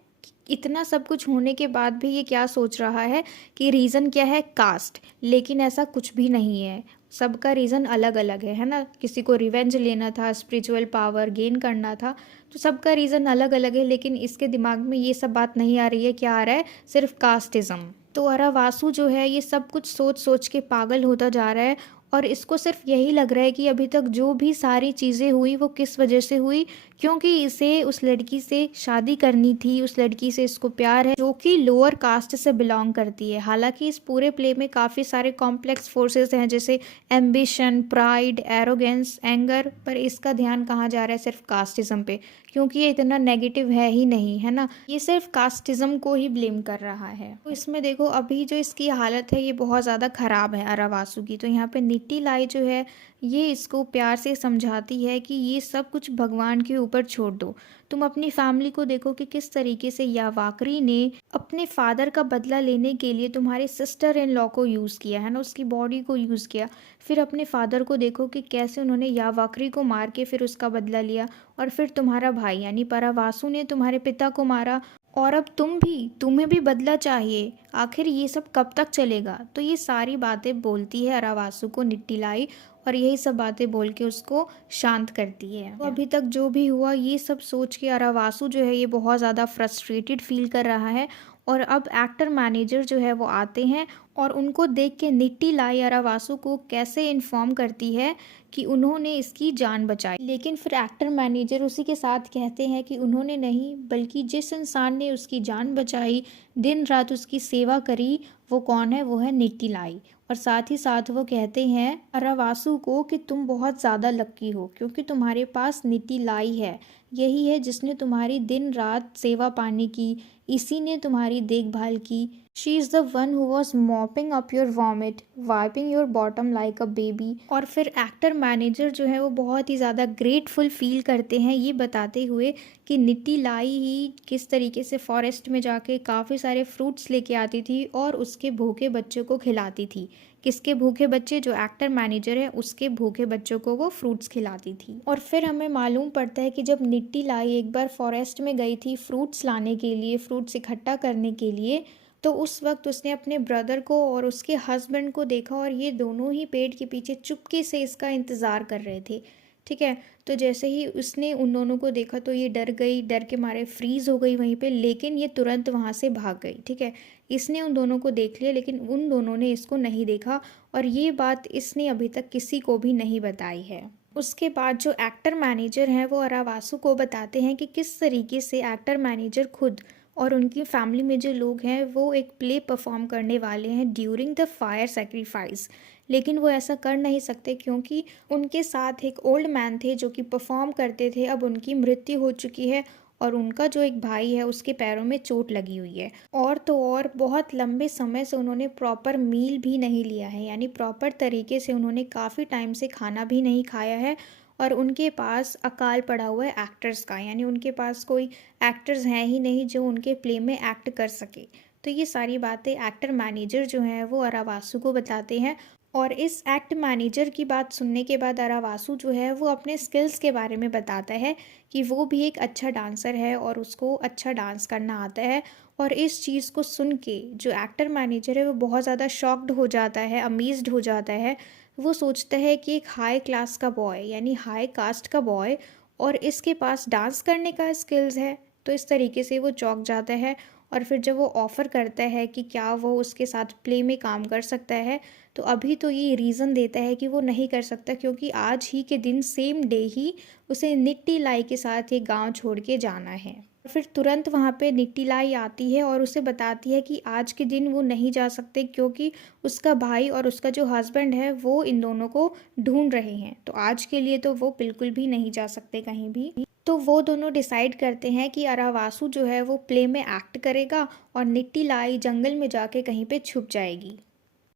इतना सब कुछ होने के बाद भी ये क्या सोच रहा है कि रीज़न क्या है, कास्ट, लेकिन ऐसा कुछ भी नहीं है। सबका रीज़न अलग अलग है ना। किसी को रिवेंज लेना था, स्पिरिचुअल पावर गेन करना था, तो सबका रीज़न अलग अलग है, लेकिन इसके दिमाग में ये सब बात नहीं आ रही है। क्या आ रहा है, सिर्फ कास्टिज्म। तो अरावासु जो है ये सब कुछ सोच सोच के पागल होता जा रहा है और इसको सिर्फ यही लग रहा है कि अभी तक जो भी सारी चीज़ें हुई वो किस वजह से हुई, क्योंकि इसे उस लड़की से शादी करनी थी, उस लड़की से इसको प्यार है जो कि लोअर कास्ट से बिलोंग करती है। हालांकि इस पूरे प्ले में काफ़ी सारे कॉम्प्लेक्स फोर्सेस हैं, जैसे एम्बिशन, प्राइड, एरोगेंस, एंगर, पर इसका ध्यान कहाँ जा रहा है, सिर्फ कास्टिज्म पे, क्योंकि ये इतना नेगेटिव है ही नहीं, है ना। ये सिर्फ कास्टिज्म को ही ब्लेम कर रहा है। तो इसमें देखो अभी जो इसकी हालत है ये बहुत ज़्यादा ख़राब है अरावासु की। तो यहाँ पे निट्टी लाई जो है ये इसको प्यार से समझाती है कि ये सब कुछ भगवान के ऊपर छोड़ दो। तुम अपनी फैमिली को देखो कि किस तरीके से यावाक्री ने अपने फादर का बदला लेने के लिए तुम्हारे सिस्टर इन लॉ को यूज़ किया, है ना, उसकी बॉडी को यूज़ किया। फिर अपने फादर को देखो कि कैसे उन्होंने यावाक्री को मार के फिर उसका बदला लिया, और फिर तुम्हारा भाई यानी परावासु ने तुम्हारे पिता को मारा, और अब तुम्हें भी बदला चाहिए। आखिर ये सब कब तक चलेगा। तो ये सारी बातें बोलती है अरावासु को निट्टी लाई, और यही सब बातें बोल के उसको शांत करती है। तो अभी तक जो भी हुआ ये सब सोच के अरावासु जो है ये बहुत ज़्यादा फ्रस्ट्रेटेड फील कर रहा है। और अब एक्टर मैनेजर जो है वो आते हैं और उनको देख के निट्टी लाई अरावासु को कैसे इन्फॉर्म करती है कि उन्होंने इसकी जान बचाई। लेकिन फिर एक्टर मैनेजर उसी के साथ कहते हैं कि उन्होंने नहीं, बल्कि जिस इंसान ने उसकी जान बचाई, दिन रात उसकी सेवा करी, वो कौन है, वो है निट्टी लाई। और साथ ही साथ वो कहते हैं अरावासु को कि तुम बहुत ज़्यादा लक्की हो क्योंकि तुम्हारे पास निट्टी लाई है, यही है जिसने तुम्हारी दिन रात सेवा पानी की, इसी ने तुम्हारी देखभाल की। She is the one who was mopping up your vomit, wiping your bottom like a baby. और फिर एक्टर मैनेजर जो है वो बहुत ही ज़्यादा ग्रेटफुल फील करते हैं, ये बताते हुए कि निट्टी लाई ही किस तरीके से फॉरेस्ट में जाके काफ़ी सारे फ्रूट्स लेके आती थी और उसके भूखे बच्चों को खिलाती थी। किसके भूखे बच्चे, जो एक्टर मैनेजर है उसके भूखे बच्चों को वो फ्रूट्स खिलाती थी। और फिर हमें मालूम पड़ता है कि जब निट्टी लाई एक बार फॉरेस्ट में गई थी फ्रूट्स लाने के लिए, फ्रूट्स इकट्ठा करने के लिए, तो उस वक्त उसने अपने ब्रदर को और उसके हस्बैंड को देखा और ये दोनों ही पेड़ के पीछे चुपके से इसका इंतज़ार कर रहे थे। ठीक है, तो जैसे ही उसने उन दोनों को देखा तो ये डर गई, डर के मारे फ्रीज हो गई वहीं पे, लेकिन ये तुरंत वहाँ से भाग गई। ठीक है, इसने उन दोनों को देख लिया लेकिन उन दोनों ने इसको नहीं देखा, और ये बात इसने अभी तक किसी को भी नहीं बताई है। उसके बाद जो एक्टर मैनेजर हैं वो अरावासु को बताते हैं कि किस तरीके से एक्टर मैनेजर खुद और उनकी फैमिली में जो लोग हैं वो एक प्ले परफॉर्म करने वाले हैं ड्यूरिंग द फायर सेक्रीफाइस। लेकिन वो ऐसा कर नहीं सकते क्योंकि उनके साथ एक ओल्ड मैन थे जो कि परफॉर्म करते थे। अब उनकी मृत्यु हो चुकी है और उनका जो एक भाई है उसके पैरों में चोट लगी हुई है। और तो और बहुत लंबे समय से उन्होंने प्रॉपर मील भी नहीं लिया है, यानी प्रॉपर तरीके से उन्होंने काफ़ी टाइम से खाना भी नहीं खाया है। और उनके पास अकाल पड़ा हुआ है एक्टर्स का, यानी उनके पास कोई एक्टर्स हैं ही नहीं जो उनके प्ले में एक्ट कर सके। तो ये सारी बातें एक्टर मैनेजर जो हैं वो अरावासु को बताते हैं। और इस एक्ट मैनेजर की बात सुनने के बाद अरावासु जो है वो अपने स्किल्स के बारे में बताता है कि वो भी एक अच्छा डांसर है और उसको अच्छा डांस करना आता है। और इस चीज़ को सुन के जो एक्टर मैनेजर है वो बहुत ज़्यादा शॉक्ड हो जाता है, अमेज्ड हो जाता है। वो सोचता है कि एक हाई क्लास का बॉय, यानी हाई कास्ट का बॉय, और इसके पास डांस करने का स्किल्स है। तो इस तरीके से वो चौंक जाता है। और फिर जब वो ऑफ़र करता है कि क्या वो उसके साथ प्ले में काम कर सकता है, तो अभी तो ये रीज़न देता है कि वो नहीं कर सकता क्योंकि आज ही के दिन सेम डे ही उसे निट्टी लाई के साथ ये गांव छोड़ के जाना है। फिर तुरंत वहाँ पे निट्टी लाई आती है और उसे बताती है कि आज के दिन वो नहीं जा सकते क्योंकि उसका भाई और उसका जो हस्बैंड है वो इन दोनों को ढूंढ रहे हैं। तो आज के लिए तो वो बिल्कुल भी नहीं जा सकते कहीं भी। तो वो दोनों डिसाइड करते हैं कि अरावासु जो है वो प्ले में एक्ट करेगा और निट्टी लाई जंगल में जाके कहीं पे छुप जाएगी।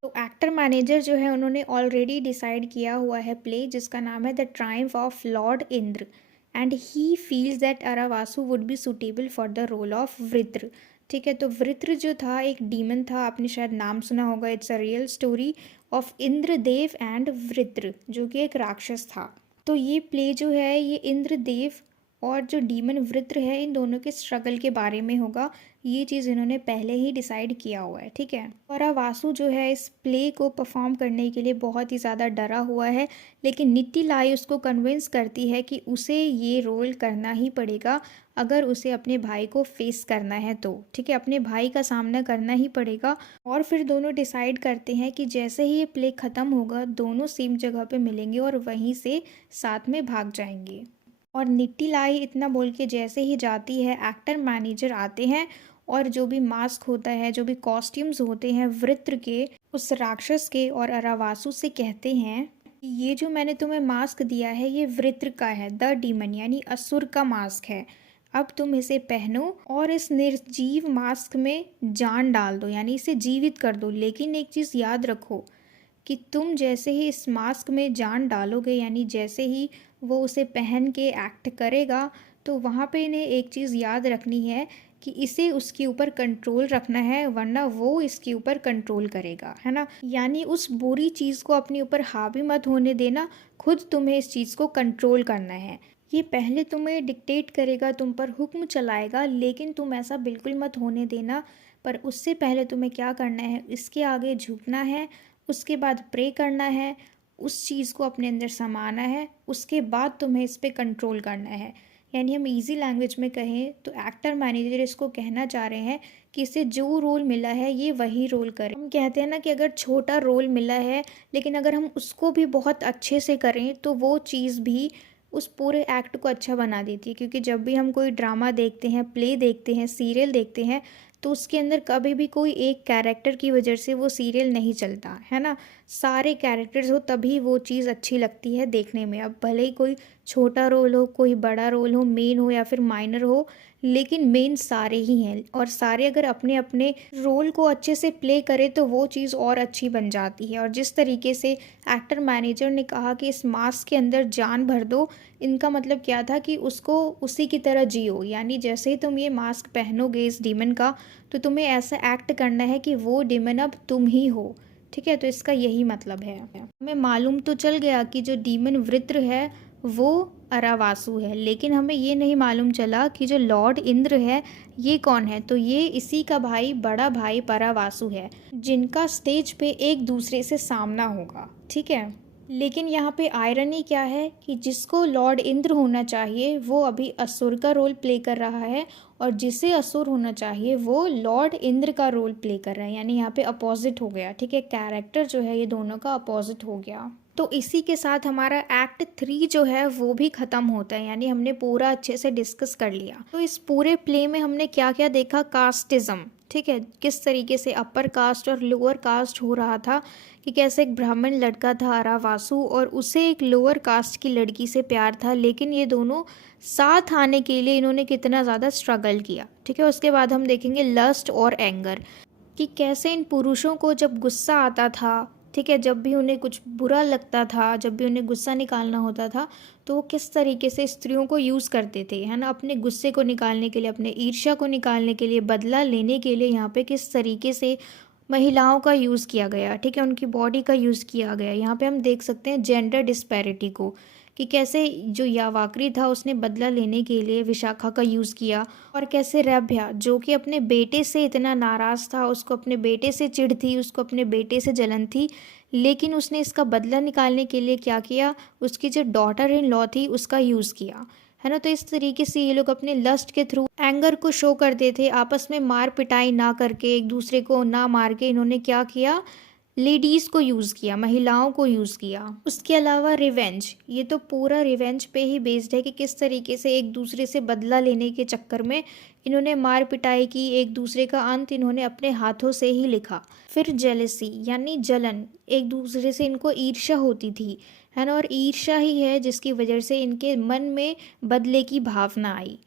तो एक्टर मैनेजर जो है उन्होंने ऑलरेडी डिसाइड किया हुआ है प्ले जिसका नाम है the triumph of lord Indra, and he feels that Aravasu would be suitable for the role of Vritra. ठीक है, तो वृत्र जो था एक डीमन था, आपने शायद नाम सुना होगा। It's a real story of Indradev and Vritra जो कि एक राक्षस था। तो ये प्ले जो है ये इंद्रदेव और जो डीमन वृत्र है इन दोनों के स्ट्रगल के बारे में होगा। ये चीज़ इन्होंने पहले ही डिसाइड किया हुआ है। ठीक है, और वासु जो है इस प्ले को परफॉर्म करने के लिए बहुत ही ज़्यादा डरा हुआ है, लेकिन निट्टी लाई उसको कन्विंस करती है कि उसे ये रोल करना ही पड़ेगा अगर उसे अपने भाई को फेस करना है तो। ठीक है, अपने भाई का सामना करना ही पड़ेगा। और फिर दोनों डिसाइड करते हैं कि जैसे ही ये प्ले ख़त्म होगा दोनों सेम जगह पे मिलेंगे और वहीं से साथ में भाग जाएंगे। और निट्टी लाई इतना बोल के जैसे ही जाती है एक्टर मैनेजर आते हैं और जो भी मास्क होता है, जो भी कॉस्ट्यूम्स होते हैं वृत्र के, उस राक्षस के, और अरावासु से कहते हैं कि ये जो मैंने तुम्हें मास्क दिया है ये वृत्र का है, द डीमन यानी असुर का मास्क है। अब तुम इसे पहनो और इस निर्जीव मास्क में जान डाल दो, यानी इसे जीवित कर दो। लेकिन एक चीज़ याद रखो कि तुम जैसे ही इस मास्क में जान डालोगे, यानी जैसे ही वो उसे पहन के एक्ट करेगा, तो वहाँ पे इन्हें एक चीज़ याद रखनी है कि इसे उसके ऊपर कंट्रोल रखना है, वरना वो इसके ऊपर कंट्रोल करेगा, है ना। यानी उस बुरी चीज़ को अपने ऊपर हावी मत होने देना, खुद तुम्हें इस चीज़ को कंट्रोल करना है। ये पहले तुम्हें डिक्टेट करेगा, तुम पर हुक्म चलाएगा, लेकिन तुम ऐसा बिल्कुल मत होने देना। पर उससे पहले तुम्हें क्या करना है, इसके आगे झुकना है, उसके बाद प्रे करना है, उस चीज़ को अपने अंदर समाना है, उसके बाद तुम्हें इस पर कंट्रोल करना है। यानी हम इजी लैंग्वेज में कहें तो एक्टर मैनेजर इसको कहना चाह रहे हैं कि इसे जो रोल मिला है ये वही रोल करे। हम कहते हैं ना कि अगर छोटा रोल मिला है लेकिन अगर हम उसको भी बहुत अच्छे से करें तो वो चीज़ भी उस पूरे एक्ट को अच्छा बना देती है। क्योंकि जब भी हम कोई ड्रामा देखते हैं, प्ले देखते हैं, सीरियल देखते हैं, तो उसके अंदर कभी भी कोई एक कैरेक्टर की वजह से वो सीरियल नहीं चलता है ना। सारे कैरेक्टर्स हो तभी वो चीज़ अच्छी लगती है देखने में। अब भले ही कोई छोटा रोल हो, कोई बड़ा रोल हो, मेन हो या फिर माइनर हो, लेकिन मेन सारे ही हैं। और सारे अगर अपने अपने रोल को अच्छे से प्ले करें तो वो चीज़ और अच्छी बन जाती है। और जिस तरीके से एक्टर मैनेजर ने कहा कि इस मास्क के अंदर जान भर दो, इनका मतलब क्या था कि उसको उसी की तरह जियो। यानी जैसे ही तुम ये मास्क पहनोगे इस डीमन का, तो तुम्हें ऐसा एक्ट करना है कि वो डीमन अब तुम ही हो। ठीक है, तो इसका यही मतलब है। हमें मालूम तो चल गया कि जो डीमन वृत्र है वो अरावासु है, लेकिन हमें ये नहीं मालूम चला कि जो लॉर्ड इंद्र है ये कौन है। तो ये इसी का भाई, बड़ा भाई परावासु है, जिनका स्टेज पे एक दूसरे से सामना होगा। ठीक है, लेकिन यहाँ पे आयरनी क्या है कि जिसको लॉर्ड इंद्र होना चाहिए वो अभी असुर का रोल प्ले कर रहा है, और जिसे असुर होना चाहिए वो लॉर्ड इंद्र का रोल प्ले कर रहा है। यानी यहाँ पे अपोजिट हो गया। ठीक है, कैरेक्टर जो है ये दोनों का अपोजिट हो गया। तो इसी के साथ हमारा एक्ट 3 जो है वो भी ख़त्म होता है, यानी हमने पूरा अच्छे से डिस्कस कर लिया। तो इस पूरे प्ले में हमने क्या क्या देखा, कास्टिज़्म, ठीक है, किस तरीके से अपर कास्ट और लोअर कास्ट हो रहा था, कि कैसे एक ब्राह्मण लड़का था आरावासु और उसे एक लोअर कास्ट की लड़की से प्यार था, लेकिन ये दोनों साथ आने के लिए इन्होंने कितना ज़्यादा स्ट्रगल किया, ठीक है। उसके बाद हम देखेंगे लस्ट और एंगर, कि कैसे इन पुरुषों को जब गुस्सा आता था, ठीक है, जब भी उन्हें कुछ बुरा लगता था, जब भी उन्हें गुस्सा निकालना होता था, तो वो किस तरीके से स्त्रियों को यूज़ करते थे, है ना, अपने गुस्से को निकालने के लिए, अपने ईर्ष्या को निकालने के लिए, बदला लेने के लिए। यहाँ पे किस तरीके से महिलाओं का यूज़ किया गया, ठीक है, उनकी बॉडी का यूज़ किया गया। यहाँ पे हम देख सकते हैं जेंडर डिस्पैरिटी को, कि कैसे जो यावाकरी था उसने बदला लेने के लिए विशाखा का यूज़ किया, और कैसे रभ्या जो कि अपने बेटे से इतना नाराज़ था, उसको अपने बेटे से चिढ़ थी, उसको अपने बेटे से जलन थी, लेकिन उसने इसका बदला निकालने के लिए क्या किया, उसकी जो डॉटर इन लॉ थी उसका यूज़ किया, है ना। तो इस तरीके से ये लोग अपने लस्ट के थ्रू एंगर को शो करते थे, आपस में मार पिटाई ना करके, एक दूसरे को ना मार के, इन्होंने क्या किया, लेडीज़ को यूज़ किया, महिलाओं को यूज़ किया। उसके अलावा रिवेंज, ये तो पूरा रिवेंज पे ही बेस्ड है, कि किस तरीके से एक दूसरे से बदला लेने के चक्कर में इन्होंने मार पिटाई की, एक दूसरे का अंत इन्होंने अपने हाथों से ही लिखा। फिर जेलसी यानी जलन, एक दूसरे से इनको ईर्ष्या होती थी, है ना, और ईर्ष्या ही है जिसकी वजह से इनके मन में बदले की भावना आई।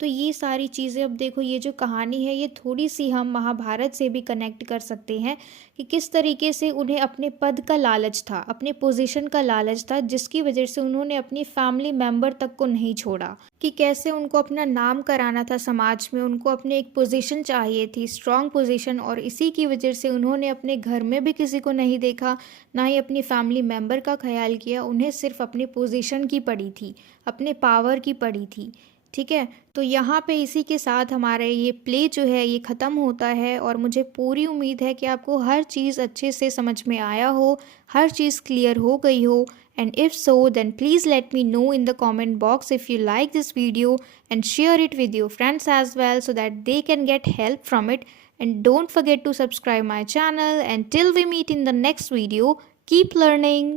तो ये सारी चीज़ें, अब देखो ये जो कहानी है ये थोड़ी सी हम महाभारत से भी कनेक्ट कर सकते हैं, कि किस तरीके से उन्हें अपने पद का लालच था, अपने पोजीशन का लालच था, जिसकी वजह से उन्होंने अपनी फैमिली मेंबर तक को नहीं छोड़ा, कि कैसे उनको अपना नाम कराना था समाज में, उनको अपने एक पोजीशन चाहिए थी, स्ट्रांग पोजीशन, और इसी की वजह से उन्होंने अपने घर में भी किसी को नहीं देखा, ना ही अपनी फैमिली मेंबर का ख्याल किया, उन्हें सिर्फ अपनी पोजीशन की पड़ी थी, अपने पावर की पड़ी थी, ठीक है। तो यहाँ पे इसी के साथ हमारा ये प्ले जो है ये ख़त्म होता है, और मुझे पूरी उम्मीद है कि आपको हर चीज़ अच्छे से समझ में आया हो, हर चीज़ क्लियर हो गई हो। And if so then please let me know in the comment box if you like this video, and share it with your friends as well, so that they can get help from it. And don't forget to subscribe my channel, and till we meet in the next video, keep learning.